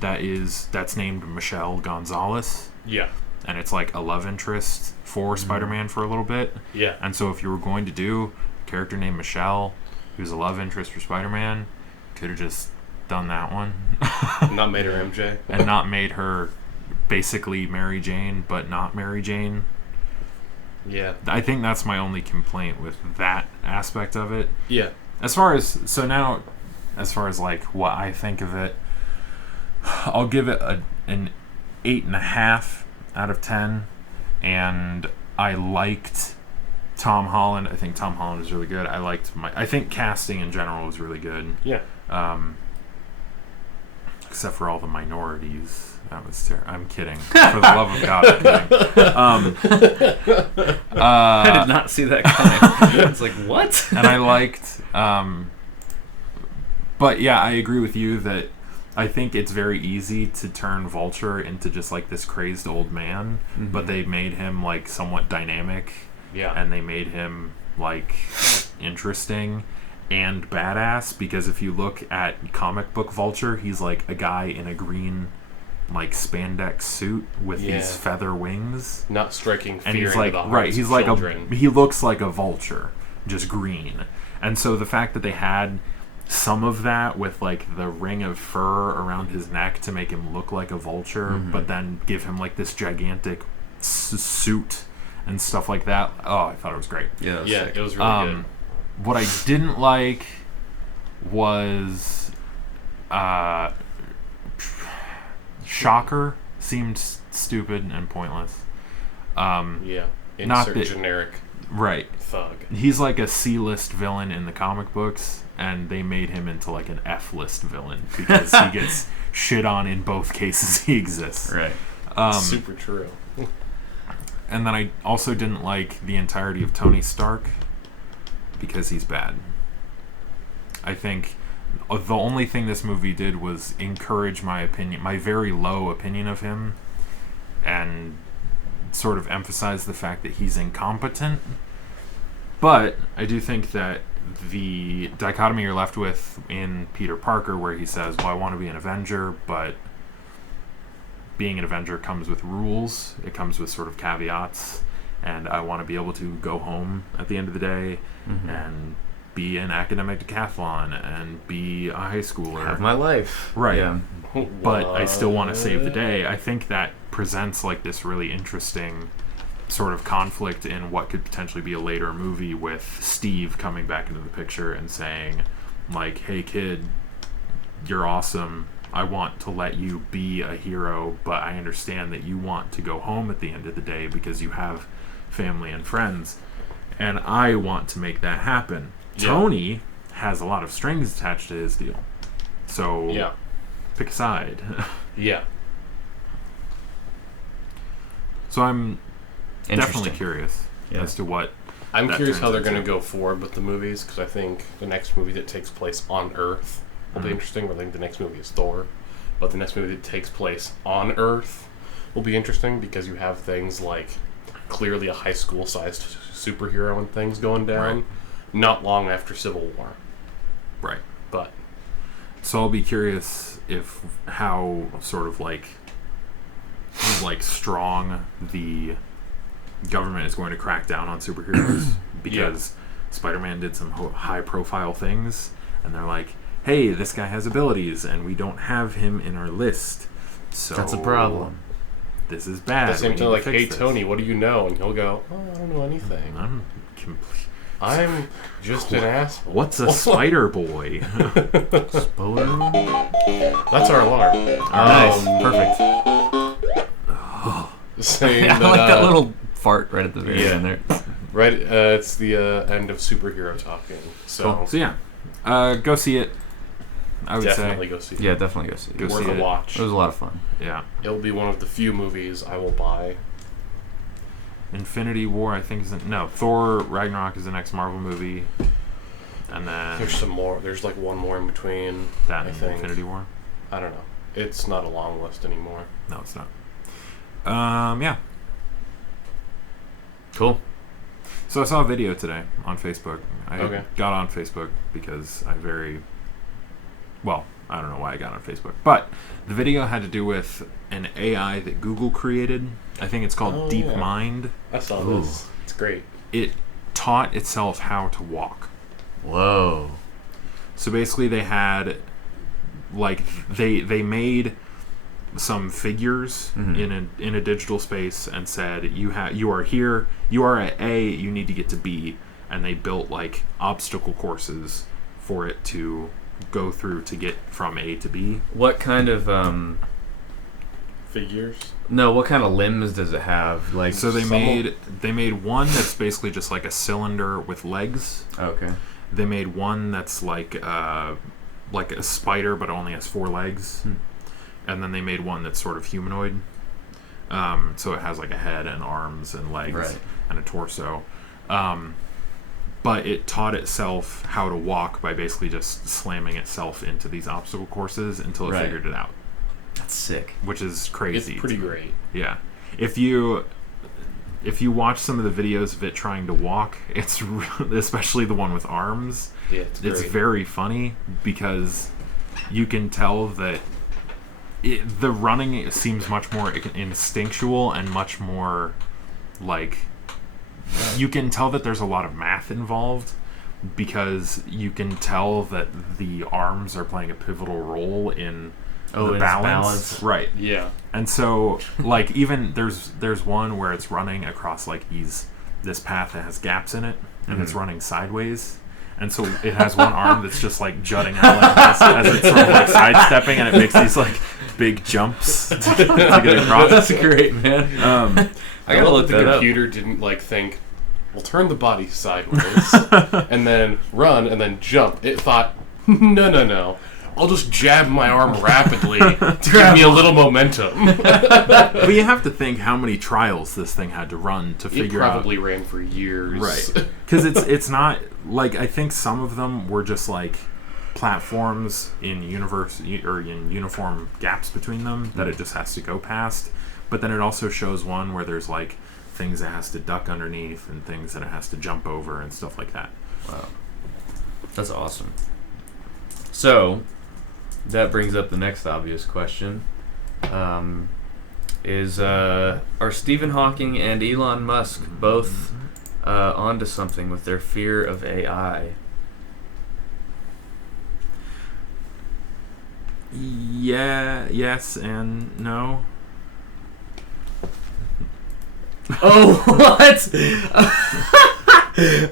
that's named Michelle Gonzalez, Yeah. and it's like a love interest for Spider-Man for a little bit. Yeah. And so if you were going to do a character named Michelle, who's a love interest for Spider-Man, could have just done that one. Not made her MJ. And not made her basically Mary Jane, but not Mary Jane. Yeah. I think that's my only complaint with that aspect of it. Yeah. As far as like what I think of it, I'll give it an 8.5 out of 10. And I liked Tom Holland. I think Tom Holland is really good. I think casting in general was really good. Yeah. Except for all the minorities. That was terrible. I'm kidding. For the love of God, I'm kidding. I did not see that coming. It's like, what? And I liked... but yeah, I agree with you that I think it's very easy to turn Vulture into just like this crazed old man, but they made him like somewhat dynamic. Yeah. And they made him like interesting and badass, because if you look at comic book Vulture, he's like a guy in a green like spandex suit with these feather wings, Not striking fear and he's into like the hearts right he's of like children. he looks like a vulture, just green. And so the fact that they had some of that with like the ring of fur around his neck to make him look like a vulture, but then give him like this gigantic suit and stuff like that, I thought it was great. Yeah, It was really good. What I didn't like was Shocker seemed stupid and pointless. Yeah. not Insert that- generic Right. thug. He's like a C-list villain in the comic books, and they made him into like an F-list villain because he gets shit on in both cases he exists. Right. Super true. And then I also didn't like the entirety of Tony Stark because he's bad. I think the only thing this movie did was encourage my very low opinion of him, and sort of emphasize the fact that he's incompetent. But I do think that the dichotomy you're left with in Peter Parker, where he says, well, I want to be an Avenger, but being an Avenger comes with rules. It comes with sort of caveats, and I want to be able to go home at the end of the day and be an academic decathlon and be a high schooler. Have my life. Right. Yeah. But I still want to save the day. I think that presents like this really interesting sort of conflict in what could potentially be a later movie, with Steve coming back into the picture and saying, like, hey kid, you're awesome. I want to let you be a hero, but I understand that you want to go home at the end of the day because you have family and friends, and I want to make that happen. Yeah. Tony has a lot of strings attached to his deal. So Yeah. pick a side. Yeah. So I'm definitely Interesting. curious Yeah. as to what I'm that curious how turns they're going to into. go forward with the movies, because I think the next movie that takes place on Earth will be interesting. I think the next movie is Thor, but the next movie that takes place on Earth will be interesting, because you have things like clearly a high school sized superhero and things going down Right. not long after Civil War. Right. But So I'll be curious if how sort of like strong the government is going to crack down on superheroes, because Spider-Man did some high profile things and they're like, hey, this guy has abilities and we don't have him in our list, so That's a problem. this is bad. at the same We time, need like, to fix hey this." Tony, what do you know? And he'll go, oh, I don't know anything. I'm complete. I'm just an asshole. What's a spider boy? That's our alarm. Nice. Perfect. Saying I that, like that little fart right at the very end there. right, it's the end of superhero talking. So Cool. So yeah, go see it. I would definitely say, go see it. Yeah, definitely go see it. Go Worth see a it. watch. It was a lot of fun. yeah. It'll be one of the few movies I will buy. Infinity War, I think, Thor Ragnarok is the next Marvel movie, and then There's some more. There's like one more in between. that I and think. Infinity War. I don't know. It's not a long list anymore. No, it's not. Yeah. Cool. So I saw a video today on Facebook. I Okay. got on Facebook because I don't know why I got on Facebook, but the video had to do with an AI that Google created. I think it's called Oh, Deep yeah. Mind. I saw Ooh. this. It's great. It taught itself how to walk. Whoa. So basically, they had they made some figures in a digital space and said you are here, you are at A, you need to get to B, and they built like obstacle courses for it to go through to get from A to B. What kind of Figures. what kind of limbs does it have? Like, So they Some- made one that's basically just like a cylinder with legs. okay. They made one that's like a spider but only has 4 legs. And then they made one that's sort of humanoid. So it has like a head and arms and legs Right. and a torso. But it taught itself how to walk by basically just slamming itself into these obstacle courses until it Right. figured it out, That's sick. which is crazy. It's pretty great. Yeah. If you watch some of the videos of it trying to walk, it's especially the one with arms. Yeah, it's great. It's very funny because you can tell that the running seems much more instinctual and much more like you can tell that there's a lot of math involved, because you can tell that the arms are playing a pivotal role in the it's balance. Right. Yeah. And so, like, even there's one where it's running across like this path that has gaps in it, and it's running sideways, and so it has one arm that's just like jutting out like this as it's sort of like sidestepping, and it makes these like big jumps to get across. That's great, man. I gotta love look that that the up. computer didn't like think, we'll turn the body sideways and then run and then jump. It thought, no. I'll just jab my arm rapidly to give me a little momentum. But you have to think how many trials this thing had to run to It figure out. probably ran for years. Right. Because it's not like, I think some of them were just like platforms in uniform gaps between them that it just has to go past. But then it also shows one where there's like things it has to duck underneath and things that it has to jump over and stuff like that. Wow. That's awesome. So, that brings up the next obvious question. Are Stephen Hawking and Elon Musk both onto something with their fear of AI? Yeah, yes, and no. Oh, what?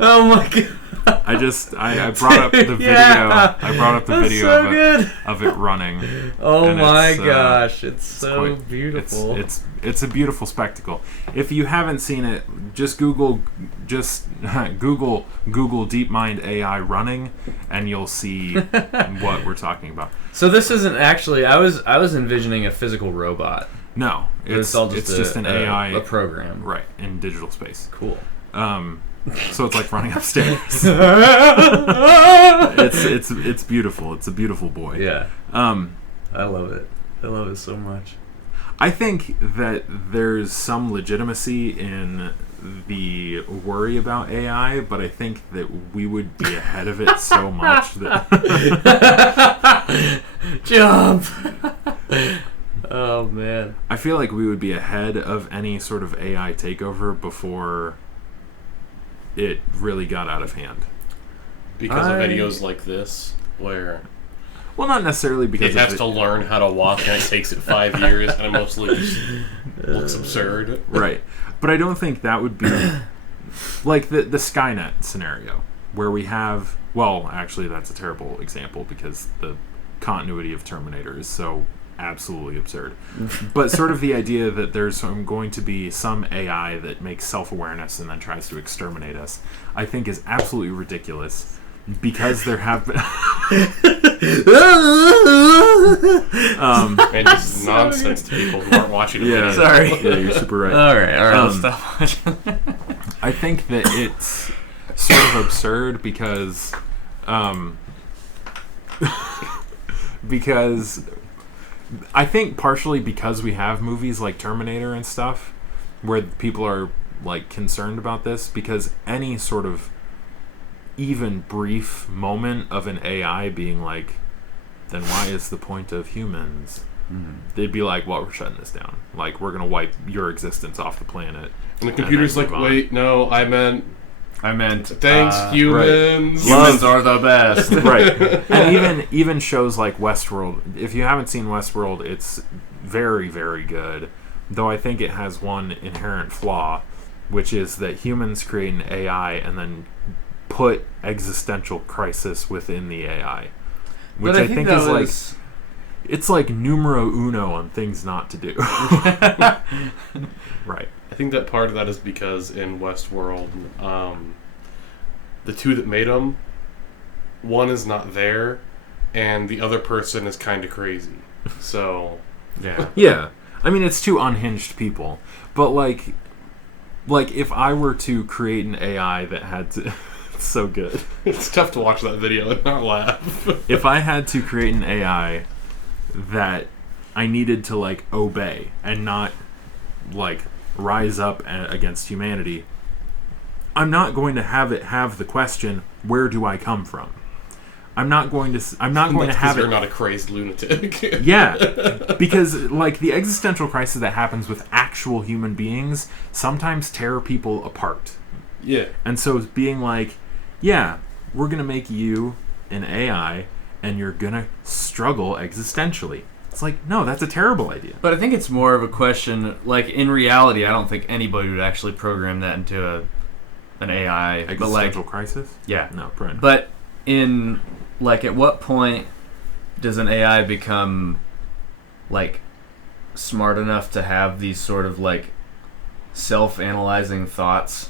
Oh my god. I brought up the video. Yeah. I brought up the That's video so of good. of it running. Oh And my it's, gosh, it's so quite- beautiful. It's a beautiful spectacle. If you haven't seen it, just Google Google DeepMind AI running, and you'll see what we're talking about. So this isn't actually. I was envisioning a physical robot. No, But it's all just an AI a program. right in digital space. Cool. So it's like running upstairs. It's beautiful. It's a beautiful boy. Yeah. I love it. I love it so much. I think that there's some legitimacy in the worry about AI, but I think that we would be ahead of it so much that Jump. Oh man. I feel like we would be ahead of any sort of AI takeover before it really got out of hand. Because of videos like this, where Well, not necessarily because it has to learn how to walk and it takes it 5 years and it mostly just looks absurd. Right. But I don't think that would be like the Skynet scenario where we have, well, actually that's a terrible example because the continuity of Terminator is so absolutely absurd. But sort of the idea that there's going to be some AI that makes self-awareness and then tries to exterminate us, I think is absolutely ridiculous because there have been And this is nonsense to people who aren't watching the video. Sorry. Yeah, you're super right. All right. Let's stop watching. I think that it's sort of absurd because because I think partially because we have movies like Terminator and stuff where people are like concerned about this, because any sort of even brief moment of an AI being like, then why is the point of humans? They'd be like, well, we're shutting this down. Like, we're going to wipe your existence off the planet. And the computer's like, wait, no, I meant thanks, humans. Right. Humans are the best. Right. And even shows like Westworld, if you haven't seen Westworld, it's very, very good. Though I think it has one inherent flaw, which is that humans create an AI and then put existential crisis within the AI. Which I think is like, it's like numero uno on things not to do. Right. I think that part of that is because in Westworld, the two that made them, one is not there, and the other person is kind of crazy. So, yeah. Yeah. I mean, it's two unhinged people. But, like if I were to create an AI that had to... it's so good. It's tough to watch that video and not laugh. If I had to create an AI that I needed to, like, obey and not, like, rise up against humanity, I'm not going to have it have the question, where do I come from? I'm not going to have it. You're not a crazed lunatic. Yeah, because like the existential crisis that happens with actual human beings sometimes tear people apart. Yeah. And so it's being like, yeah, we're gonna make you an AI, and you're gonna struggle existentially. It's like, no, that's a terrible idea. But I think it's more of a question, like, in reality, I don't think anybody would actually program that into an AI. Existential crisis? Yeah. No, probably not. But in, like, at what point does an AI become, like, smart enough to have these sort of, like, self-analyzing thoughts?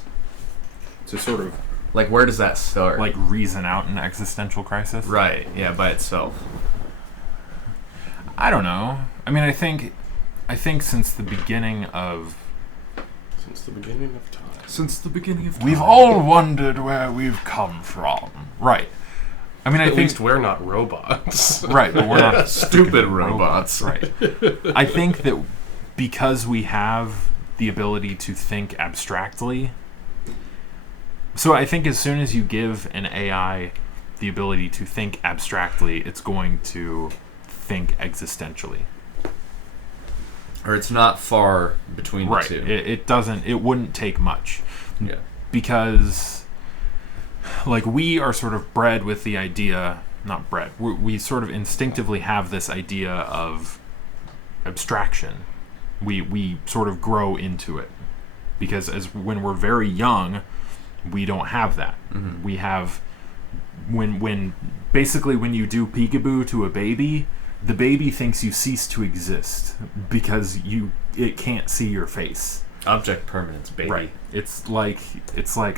To sort of... Like, where does that start? like, reason out an existential crisis? Right, yeah, by itself. I don't know. I mean, I think since the beginning of... Since the beginning of time. We've all wondered where we've come from. Right. I mean, I At think... least we're not robots. Right, but we're not Stupid robots. Right. I think that because we have the ability to think abstractly... So I think as soon as you give an AI the ability to think abstractly. It's going to think existentially. Or it's not far between Right. the two. It doesn't. It wouldn't take much. Yeah. Because, like, we are sort of bred with the idea. Not bred. We sort of instinctively have this idea of abstraction. We sort of grow into it because when we're very young, we don't have that. Mm-hmm. We have when basically when you do peekaboo to a baby, the baby thinks you cease to exist because it can't see your face. Object permanence, baby. Right. It's like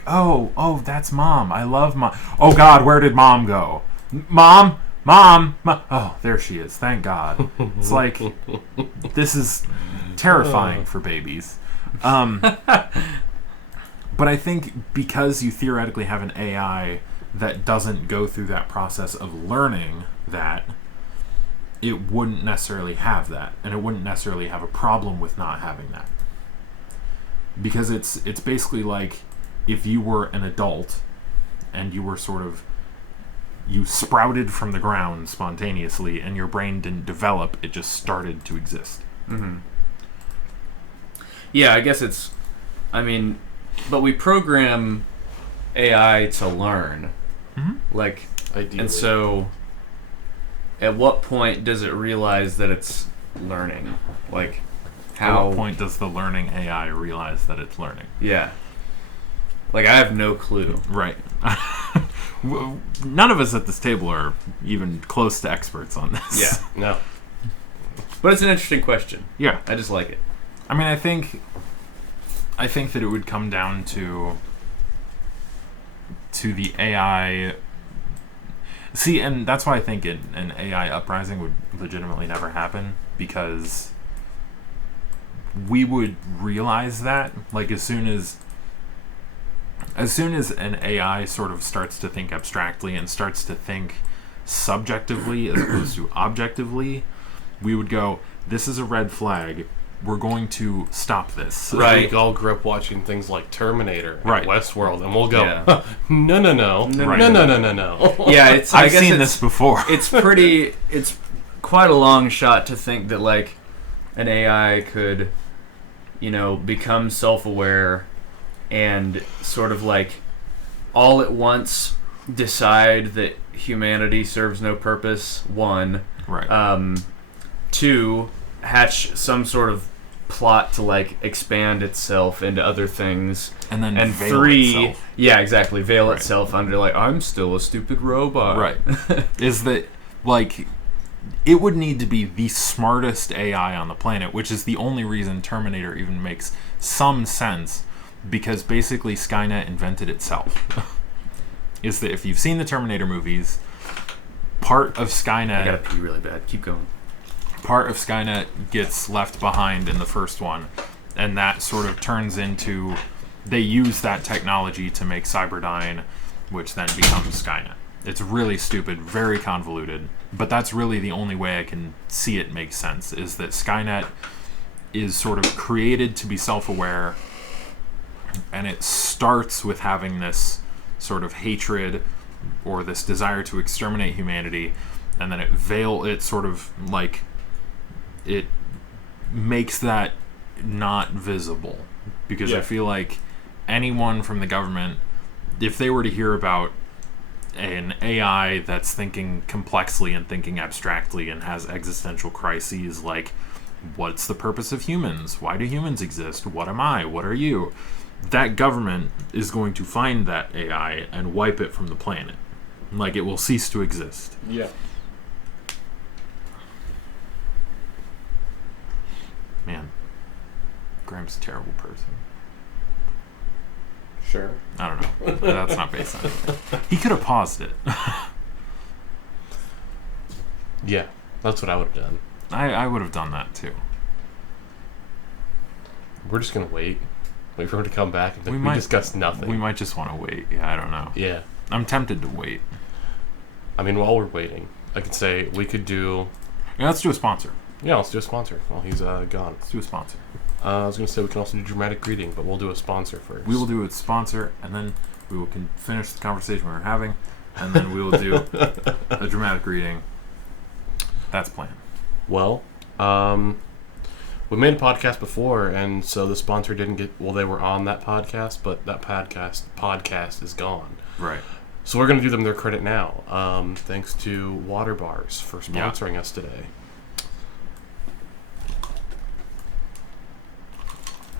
oh that's mom. I love mom. Oh God, where did mom go? Mom. Oh, there she is. Thank God. It's like this is terrifying for babies. But I think because you theoretically have an AI that doesn't go through that process of learning that, it wouldn't necessarily have that, and it wouldn't necessarily have a problem with not having that. Because it's basically like if you were an adult and you were you sprouted from the ground spontaneously and your brain didn't develop, it just started to exist. Mm-hmm. Yeah, I guess but we program AI to learn. Mm-hmm. Like, Ideally. and so at what point does it realize that it's learning? Like, how... At what point does the learning AI realize that it's learning? Yeah. Like, I have no clue. Right. None of us at this table are even close to experts on this. Yeah. No. But it's an interesting question. Yeah. I just like it. I mean, I think that it would come down to the AI. See, and that's why I think an AI uprising would legitimately never happen, because we would realize that, like, as soon as an AI sort of starts to think abstractly and starts to think subjectively as opposed to objectively, we would go, this is a red flag. We're going to stop this. Right. We all grew up watching things like Terminator and Right. Westworld, and we'll go, Yeah. no. Right. No. Yeah, I've seen this before. It's quite a long shot to think that, like, an AI could, become self-aware and sort of, like, all at once decide that humanity serves no purpose, one. Right. Two, hatch some sort of plot to, like, expand itself into other things. and then And veil three, itself. yeah, exactly, veil Right. itself under, like, I'm still a stupid robot. Right. Is that, like, it would need to be the smartest AI on the planet, which is the only reason Terminator even makes some sense, because basically Skynet invented itself. Is that if you've seen the Terminator movies, part of Skynet... I gotta pee really bad. Keep going. Part of Skynet gets left behind in the first one, and that sort of turns into... They use that technology to make Cyberdyne, which then becomes Skynet. It's really stupid, very convoluted, but that's really the only way I can see it make sense, is that Skynet is sort of created to be self-aware, and it starts with having this sort of hatred or this desire to exterminate humanity, and then it sort of, like, it makes that not visible. Because I Yeah. feel like anyone from the government, if they were to hear about an AI that's thinking complexly and thinking abstractly and has existential crises like, what's the purpose of humans? Why do humans exist? What am I? What are you? That government is going to find that AI and wipe it from the planet. Like, it will cease to exist. Yeah. Man, Graham's a terrible person. Sure. I don't know. That's not based on anything. He could have paused it. Yeah, that's what I would have done. I would have done that too. We're just gonna wait for him to come back, and We we might- discuss nothing. We might just want to wait. Yeah, I don't know. Yeah. I'm tempted to wait. I mean, while we're waiting, I could say we could do. Yeah, let's do a sponsor. Yeah, let's do a sponsor while he's gone. Let's do a sponsor. I was gonna say we can also do dramatic greeting, but we'll do a sponsor first. We will do a sponsor, and then we will finish the conversation we were having. and then we will do a dramatic reading. That's planned. Well, we made a podcast before, and so the sponsor didn't get. Well, they were on that podcast, but that podcast is gone. Right. So we're going to do them their credit now. Thanks to Water Bars for sponsoring us today.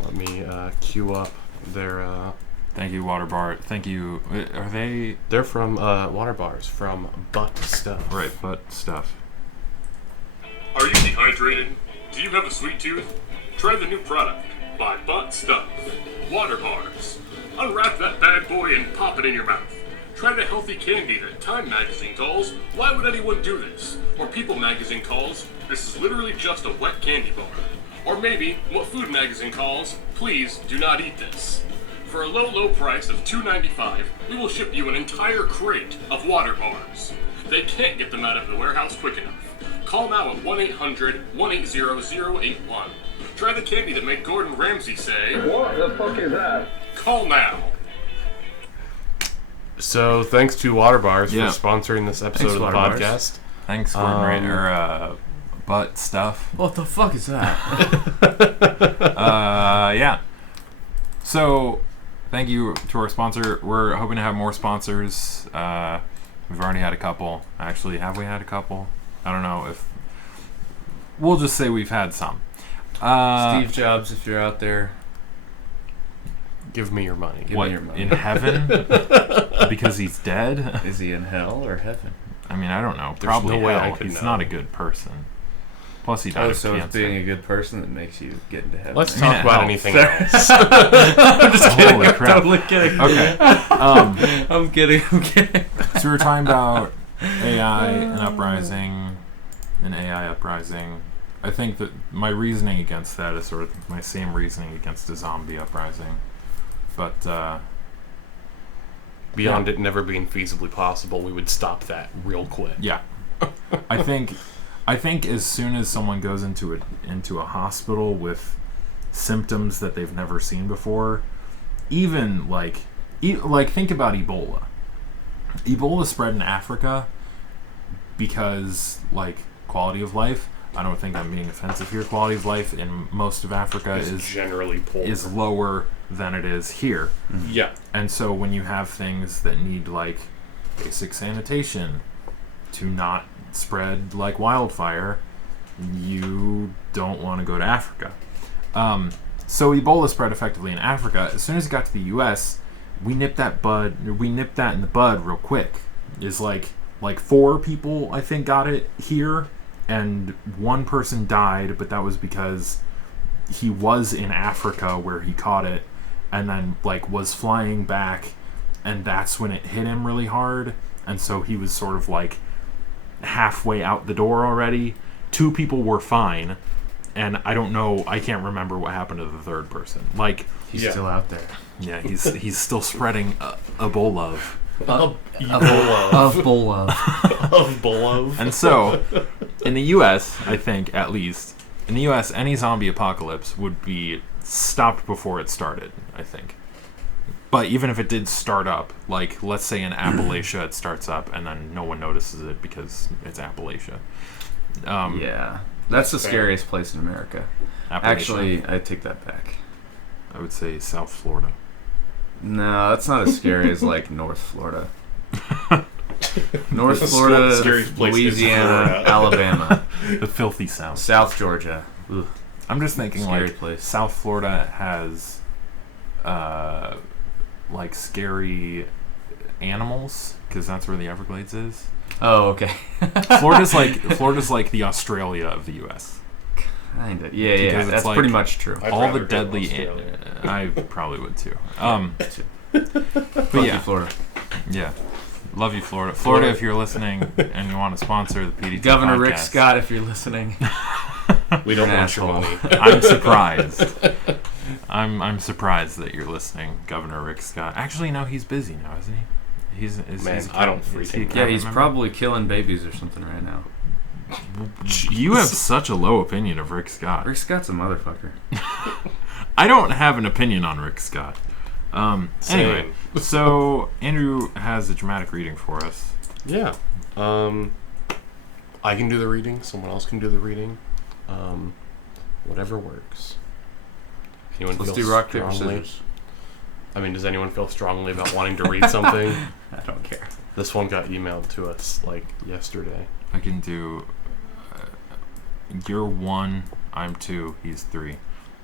Let me queue up their. Thank you, Water Bar. Thank you. Are they They're from Water Bars from Butt Stuff. right? But stuff. Are you dehydrated? Do you have a sweet tooth? Try the new product by Butt Stuff. Water bars. Unwrap that bad boy and pop it in your mouth. Try the healthy candy that Time Magazine calls, "Why would anyone do this?" Or People Magazine calls, "This is literally just a wet candy bar." Or maybe what Food Magazine calls, "Please do not eat this." For a low, low price of $2.95, we will ship you an entire crate of water bars. They can't get them out of the warehouse quick enough. Call now at 1-800-180-081. Try the candy that made Gordon Ramsay say, "What the fuck is that?" Call now. So thanks to Water Bars Yeah. for sponsoring this episode Thanks, of the Water Bars. podcast. Thanks, Gordon butt stuff. What the fuck is that? Yeah. So, thank you to our sponsor. We're hoping to have more sponsors. We've already had a couple. Actually, have we had a couple? I don't know if. We'll just say we've had some. Steve Jobs, if you're out there, Give me your money. give what, me your money. in heaven? Because he's dead? Is he in hell or heaven? I mean, I don't know. There's Probably no way I hell. could He's know. not a good person. Plus, he died Oh, of so it's cancer. being a good person that makes you get into heaven. Let's I mean, talk about helps. anything else. I'm just kidding. Holy I'm crap. totally kidding. Okay. I'm kidding. I'm kidding. So we were talking about AI and uprising, I think that my reasoning against that is sort of my same reasoning against a zombie uprising. But, Beyond it never being feasibly possible, we would stop that real quick. yeah. I think as soon as someone goes into a hospital with symptoms that they've never seen before, even like think about Ebola. Ebola spread in Africa because like quality of life. I don't think I'm being offensive here. Quality of life in most of Africa It's generally poor. is lower than it is here. Yeah. And so when you have things that need like basic sanitation to not spread like wildfire, you don't want to go to Africa. So Ebola spread effectively in Africa. As soon as it got to the U.S., we nipped that in the bud real quick. Is like 4 people I think got it here, and 1 person died, but that was because he was in Africa where he caught it, and then like was flying back, and that's when it hit him really hard, and so he was sort of like halfway out the door already. 2 people were fine, and I can't remember what happened to the 3rd person. Like, He's Yeah. still out there. yeah, he's still spreading Ebola. Ebola. Of Bolov. Of Bolo. And so, in the U.S., I think, at least, in the U.S., any zombie apocalypse would be stopped before it started, I think. But even if it did start up, like, let's say in Appalachia it starts up and then no one notices it because it's Appalachia. Yeah. That's the scariest place in America. Appalachia. Actually, I take that back. I would say South Florida. No, that's not as scary as like North Florida. North The Florida, scariest place is Louisiana, Florida. Alabama, The filthy South. South Georgia. Ugh. I'm just thinking, Scary like, place. South Florida has, like, scary animals, because that's where the Everglades is. Oh, okay. Florida's like the Australia of the U.S. Kinda. Yeah, Because yeah. it's That's like- pretty much true. I'd All rather the go to deadly. Australia. I probably would too. Fuck But you, yeah, Florida. yeah. Love you, Florida. Florida, if you're listening and you want to sponsor the PDT Governor Rick podcast, Scott, if you're listening. We don't You're an want your asshole. money. I'm surprised. I'm surprised that you're listening, Governor Rick Scott. Actually, no, he's busy now, isn't he? Man, he's a I don't is he a freaking Yeah, cabinet he's member? probably killing babies or something right now. You have such a low opinion of Rick Scott. Rick Scott's a motherfucker. I don't have an opinion on Rick Scott. Anyway, so Andrew has a dramatic reading for us. Yeah. I can do the reading. Someone else can do the reading. Whatever works. Anyone Let's feel do rock, paper, strongly? scissors. I mean, does anyone feel strongly about wanting to read something? I don't care. This one got emailed to us like yesterday. I can do. You're 1, I'm 2, he's 3.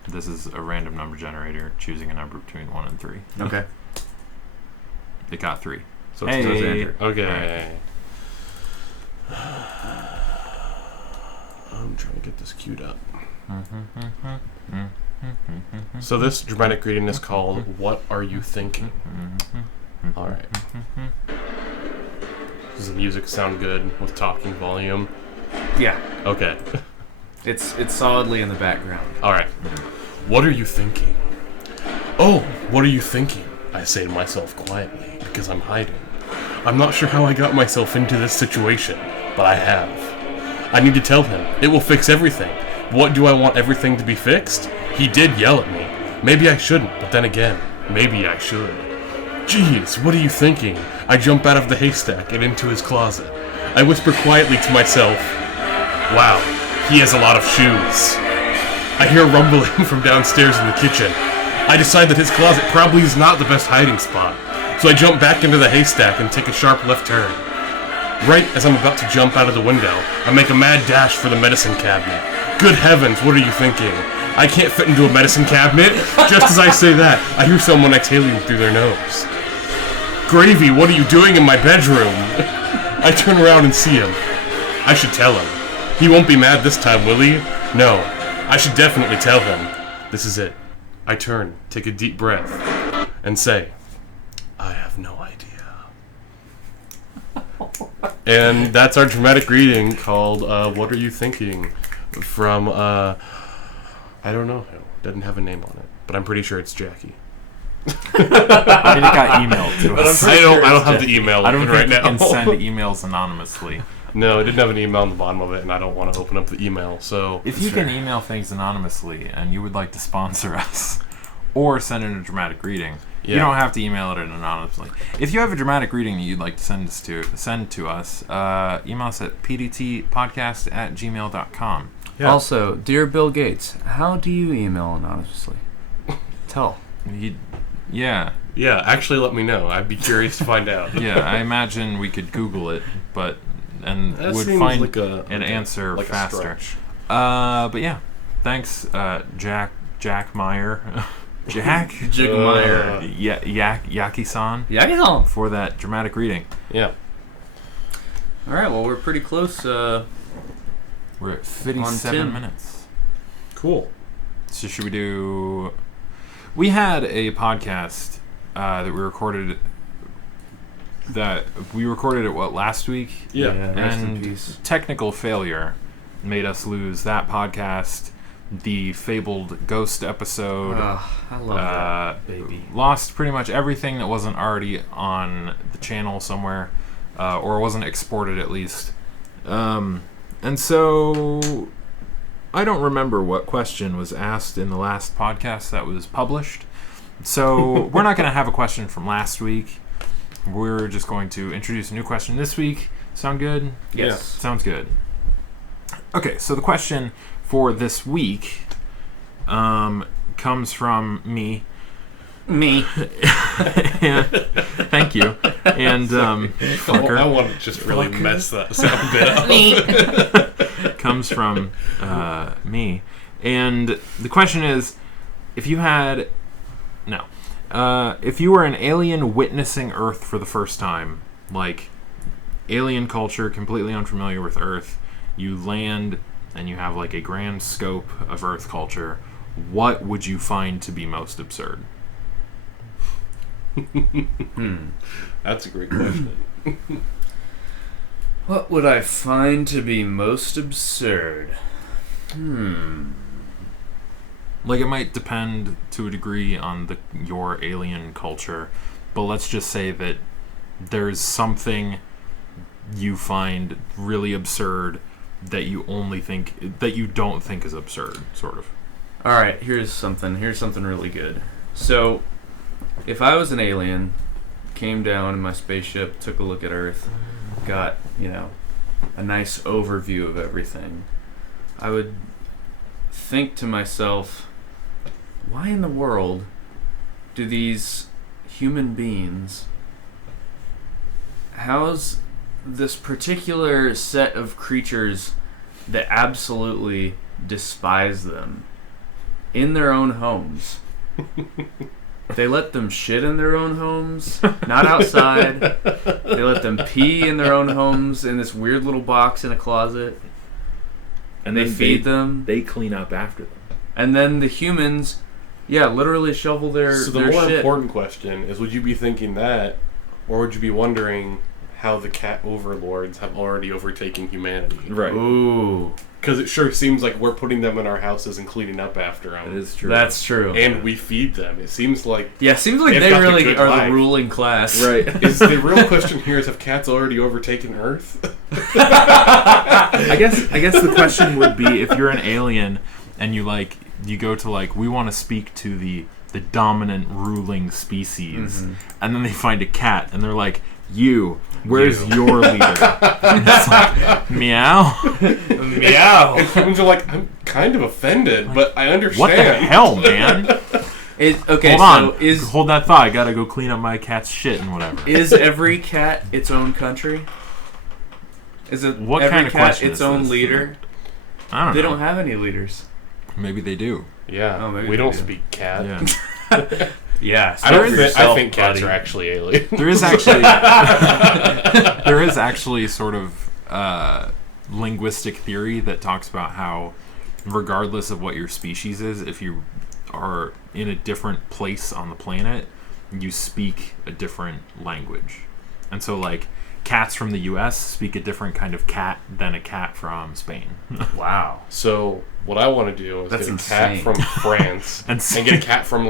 This is a random number generator, choosing a number between 1 and 3. Okay. It got 3. So it's Hey. Andrew. Okay. I'm trying to get this queued up. So this dramatic reading is called "What Are You Thinking?" All right. Does the music sound good with talking volume? Yeah. Okay. It's solidly in the background. All right. What are you thinking? Oh, what are you thinking? I say to myself quietly because I'm hiding. I'm not sure how I got myself into this situation, but I have. I need to tell him. It will fix everything. What do I want everything to be fixed? He did yell at me. Maybe I shouldn't, but then again, maybe I should. Jeez, what are you thinking? I jump out of the haystack and into his closet. I whisper quietly to myself, wow, he has a lot of shoes. I hear rumbling from downstairs in the kitchen. I decide that his closet probably is not the best hiding spot, so I jump back into the haystack and take a sharp left turn. Right as I'm about to jump out of the window, I make a mad dash for the medicine cabinet. Good heavens, what are you thinking? I can't fit into a medicine cabinet? Just as I say that, I hear someone exhaling through their nose. Gravy, what are you doing in my bedroom? I turn around and see him. I should tell him. He won't be mad this time, will he? No, I should definitely tell him. This is it. I turn, take a deep breath, and say, I have no idea. And that's our dramatic reading called What Are You Thinking? From, I don't know who. Doesn't have a name on it, but I'm pretty sure it's Jackie. I mean, it got emailed to us. I don't have the email I don't open think right you now. can send emails anonymously. No, it didn't have an email on the bottom of it, and I don't want to open up the email, so... If you can email things anonymously and you would like to sponsor us or send in a dramatic reading, you don't have to email it anonymously. If you have a dramatic reading that you'd like to send to us, email us at pdtpodcast@gmail.com. Yeah. Also, dear Bill Gates, how do you email anonymously? Tell. Yeah, actually let me know. I'd be curious to find out. I imagine we could Google it, but That would seems find like an answer like a faster. stretch. But yeah, thanks, Jack Meyer, Jack Jigmeyer. Yaki-san, Yeah. for that dramatic reading. Yeah. All right. Well, we're pretty close. We're at 57 10. minutes. Cool. So should we do? We had a podcast that we recorded. Last week? Yeah. Rest in And peace. technical failure made us lose that podcast, the fabled ghost episode. I love that baby. Lost pretty much everything that wasn't already on the channel somewhere, or wasn't exported at least. And so I don't remember what question was asked in the last podcast that was published. So we're not going to have a question from last week. We're just going to introduce a new question this week. Sound good? Yes. Sounds good. Okay, so the question for this week comes from me. Yeah, thank you. And fucker. I want to just really mess that sound bit up. Comes from me. And the question is, if you were an alien witnessing Earth for the first time, like alien culture, completely unfamiliar with Earth, you land and you have like a grand scope of Earth culture, what would you find to be most absurd? That's a great question. What would I find to be most absurd? Like, it might depend to a degree on your alien culture, but let's just say that there's something you find really absurd that you don't think is absurd, sort of. All right, here's something really good. So, if I was an alien, came down in my spaceship, took a look at Earth, got, a nice overview of everything, I would think to myself, why in the world do these human beings, how's this particular set of creatures that absolutely despise them in their own homes? They let them shit in their own homes, not outside. They let them pee in their own homes in this weird little box in a closet. And They then feed them. They clean up after them. And then the humans, literally shovel their So the their more shit. important question is, would you be thinking that, or would you be wondering how the cat overlords have already overtaken humanity? Right. Ooh, Because it sure seems like we're putting them in our houses and cleaning up after them. That is true. that's true. And we feed them. It seems like... Seems like They've they got the really good are life. the ruling class. right. Is the real question here is, have cats already overtaken Earth? I guess the question would be, if you're an alien and you go to we want to speak to the dominant ruling species, and then they find a cat and they're like, where's your leader? And it's like, meow. Meow. And humans are like, I'm kind of offended, but I understand. What the hell, man? Hold that thought. I gotta go clean up my cat's shit and whatever. Is every cat its own country? Is it What every kind of cat question its is own this? leader? I don't know. They don't have any leaders. Maybe they do. Yeah, Oh, maybe we they don't do. speak cat. Yeah. Yeah, I think cats are actually alien. There is actually sort of linguistic theory that talks about how, regardless of what your species is, if you are in a different place on the planet, you speak a different language. And so, cats from the U.S. speak a different kind of cat than a cat from Spain. Wow. So what I want to do is That's get a insane. cat from France And and get a cat from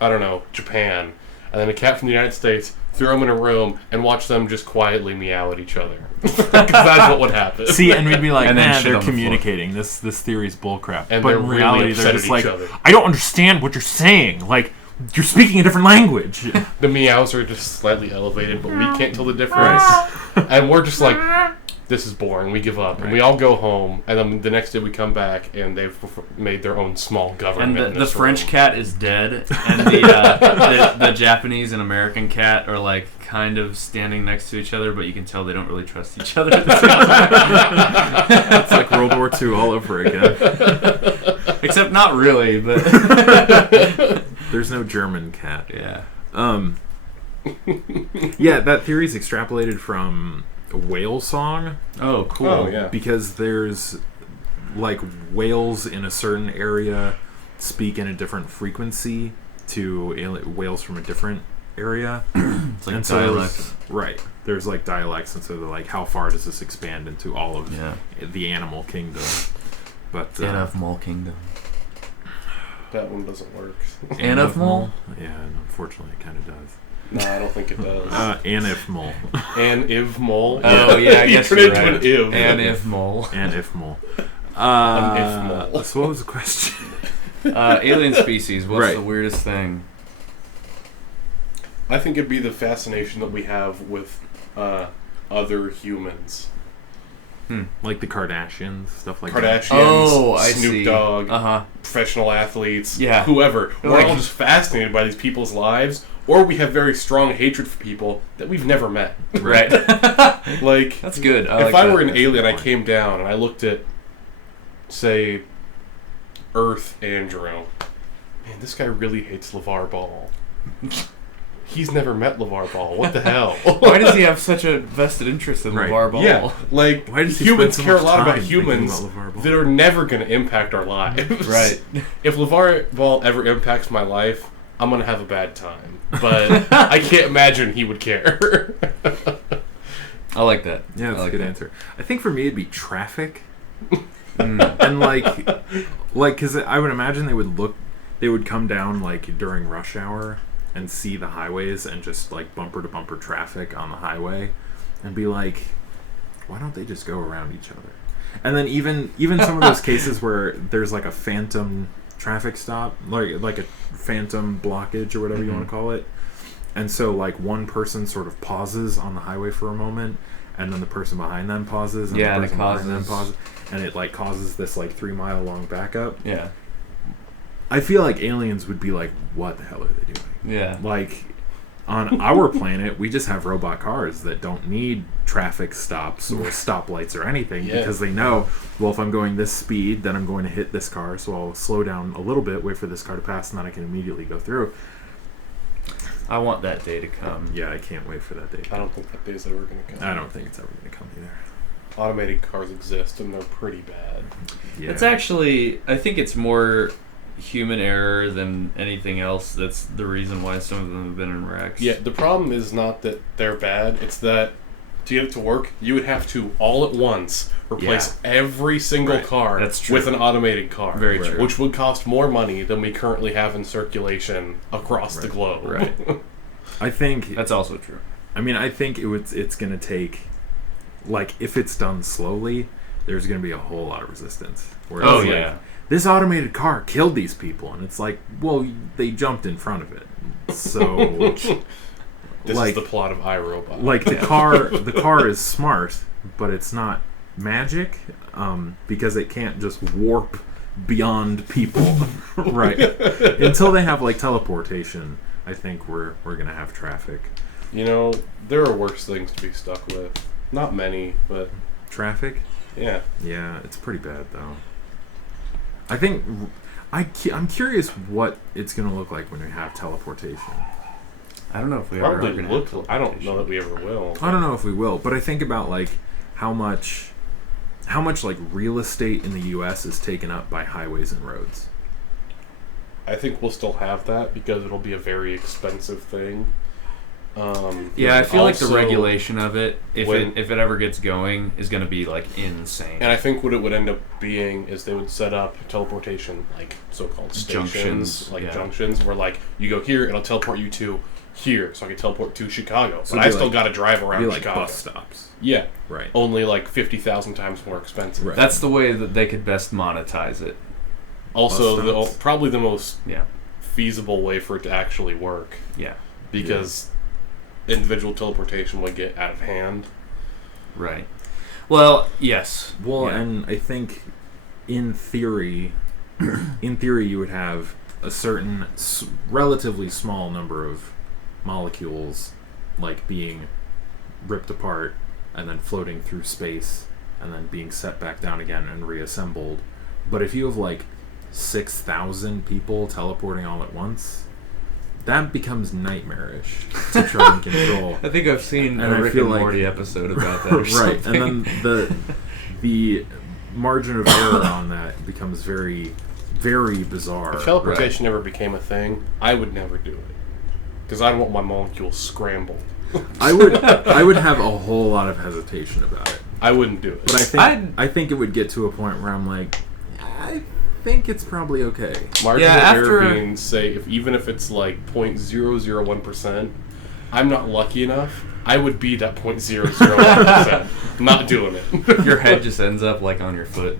I don't know, Japan, and then a cat from the United States, throw them in a room and watch them just quietly meow at each other. Because that's what would happen. See, and we'd be like, And then shit they're on the floor. communicating. This theory's bullcrap. And But they're in really reality, upset they're at just each like, other. I don't understand what you're saying. You're speaking a different language. The meows are just slightly elevated, but we can't tell the difference. And we're just like, this is boring. We give up. And we all go home, and then the next day we come back, and they've made their own small government. And in the this French room. cat is dead, and the Japanese and American cat are kind of standing next to each other, but you can tell they don't really trust each other at the same time. It's like World War II all over again. Except not really, but There's no German cat. yeah. Yeah, that theory's extrapolated from a whale song, Oh, cool. Oh, yeah. because there's whales in a certain area speak in a different frequency to whales from a different area. It's like And so dialects. there's dialects, and so they're how far does this expand into all of Yeah. the animal kingdom? But Anna of Mole Kingdom. That one doesn't work. Anna of Mole? Yeah, unfortunately it kind of does. No, I don't think it does. Anif-mole. And Iv Mole. Oh, yeah, I You guess turn you're into right. an Iv. Anna of Mole. Anif-mole. Anif-mole. So what was the question? Alien species, what's Right. the weirdest thing? I think it'd be the fascination that we have with other humans. Like the Kardashians, stuff like Kardashians, Oh, I Snoop see. Dogg, Uh-huh. professional athletes, Yeah. whoever. We're Like- all just fascinated by these people's lives, or we have very strong hatred for people that we've never met. Right. That's good. If I were an alien, I came down and I looked at, say, Earth Andrew. Man, this guy really hates LeVar Ball. He's never met LeVar Ball. What the hell? Why does he have such a vested interest in Right. LeVar Ball? Yeah, Why does he humans spend so care a much lot about time thinking humans about LeVar Ball? that are never going to impact our lives. Right. If LeVar Ball ever impacts my life, I'm going to have a bad time. But I can't imagine he would care. I like that. Yeah, that's I like a good that. answer. I think for me it'd be traffic. And because I would imagine they would come down during rush hour and see the highways and just bumper to bumper traffic on the highway and be like, why don't they just go around each other? And then even some of those cases where there's a phantom traffic stop, like a phantom blockage or whatever you want to call it. And so like one person sort of pauses on the highway for a moment, and then the person behind them pauses, and Yeah, the and it person behind them causes- pauses, and it like causes this like 3-mile long backup. Yeah. I feel like aliens would be like, what the hell are they doing? Yeah. Like, on our planet, we just have robot cars that don't need traffic stops or stoplights or anything because they know, well, if I'm going this speed, then I'm going to hit this car, so I'll slow down a little bit, wait for this car to pass, and then I can immediately go through. I want that day to come. Yeah, I can't wait for that day. I don't think that day's ever going to come. I don't think it's ever going to come either. Automated cars exist, and they're pretty bad. Yeah. It's actually, I think it's more human error than anything else. That's the reason why some of them have been in wrecks. Yeah, the problem is not that they're bad, it's that to get it to work, you would have to all at once replace every single car That's true. with an automated car. Very true. Which would cost more money than we currently have in circulation across the globe. Right. I think That's also true. I mean, I think it's going to take, like, if it's done slowly, there's going to be a whole lot of resistance. Whereas, Oh, like, yeah. this automated car killed these people, and it's like, well, they jumped in front of it, so This like, is the plot of iRobot. like the car is smart, but it's not magic, because it can't just warp beyond people, right? Until they have like teleportation, I think we're gonna have traffic. You know, there are worse things to be stuck with. Not many, but Traffic? yeah. Yeah, it's pretty bad though. I think I'm curious what it's gonna look like when we have teleportation. I don't know if we ever Probably are gonna look. have I don't know that we ever will. I don't know if we will, but I think about like how much like real estate in the U.S. is taken up by highways and roads. I think we'll still have that because it'll be a very expensive thing. Yeah, I feel like the also, regulation of it, if when- it ever gets going, is going to be like insane. And I think what it would end up being is they would set up teleportation, like so-called stations, Junctions, like yeah. junctions, where like you go here, it'll teleport you to here, so I can teleport to Chicago. So But it'd I be still like- got to drive around Be like Chicago. bus stops, Yeah, right? only like 50,000 times more expensive. Right. That's the way that they could best monetize it. Also, Bus stops. probably the most Yeah. feasible way for it to actually work, Yeah. because individual teleportation would get out of hand. Right. Well, yes. Well, Yeah. and I think in theory, you would have a certain relatively small number of molecules like being ripped apart and then floating through space and then being set back down again and reassembled. But if you have like 6,000 people teleporting all at once, that becomes nightmarish to try and control. I think I've seen And a I Rick feel and like- Morty episode about that or Right, something. and then the margin of error on that becomes very, very bizarre. If teleportation ever became a thing, I would never do it. Because I don't want my molecules scrambled. I would have a whole lot of hesitation about it, I wouldn't do it. but I think it would get to a point where I'm like, I think it's probably okay. Margin Yeah, of error after- being, say, even if it's like 0.001%, I'm not lucky enough, I would be that 0.001%. Not doing it. Your head just ends up like on your foot.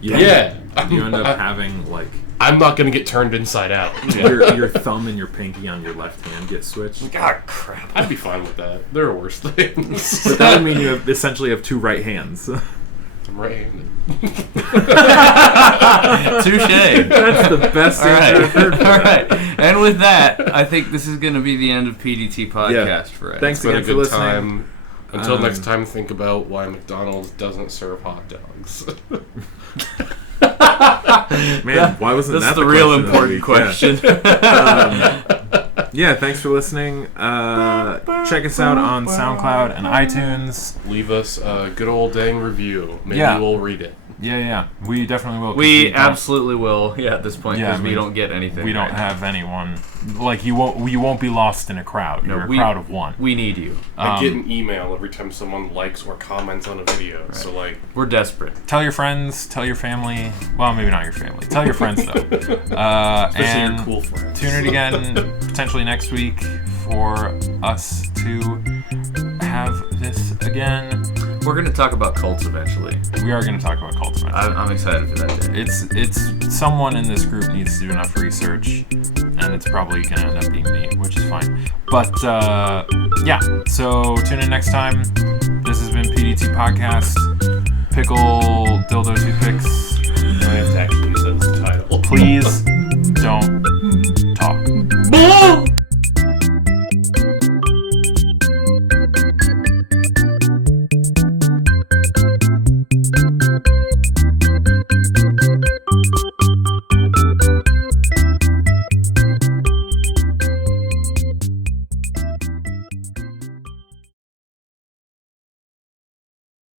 Yeah. You end up having like I'm not going to get turned inside out. your thumb and your pinky on your left hand get switched. God, crap. I'd be fine with that. There are worse things. But that would mean you essentially have two right hands. I'm right-handed. Touche. That's the best All right. answer I've heard. All right. And with that, I think this is going to be the end of PDT podcast for us. Thanks It's been a again for good listening. time. Until Um, next time, think about why McDonald's doesn't serve hot dogs. Man, why wasn't That's that the real question of the important week? question. Yeah, thanks for listening. Check us out on SoundCloud and iTunes. Leave us a good old dang review. Maybe Yeah. we'll read it. Yeah, we definitely will. 'cause We don't- absolutely will. Yeah, at this point, Yeah, because I we mean, don't get anything. We don't right. have anyone. Like you won't be lost in a crowd. No, You're a we- crowd of one. We need you. I get an email every time someone likes or comments on a video. So, like, We're desperate. Tell your friends. Tell your family. Well, maybe not your family. Tell your friends though. especially And your cool friends. tune in again potentially next week for us to have this again. We're gonna talk about cults eventually. We are going to talk about cults eventually. I'm excited for that day. It's someone in this group needs to do enough research, and it's probably going to end up being me, which is fine. But yeah, so tune in next time. This has been PDT Podcast. Pickle dildo toothpicks. I have to actually use that as the title. Please don't talk.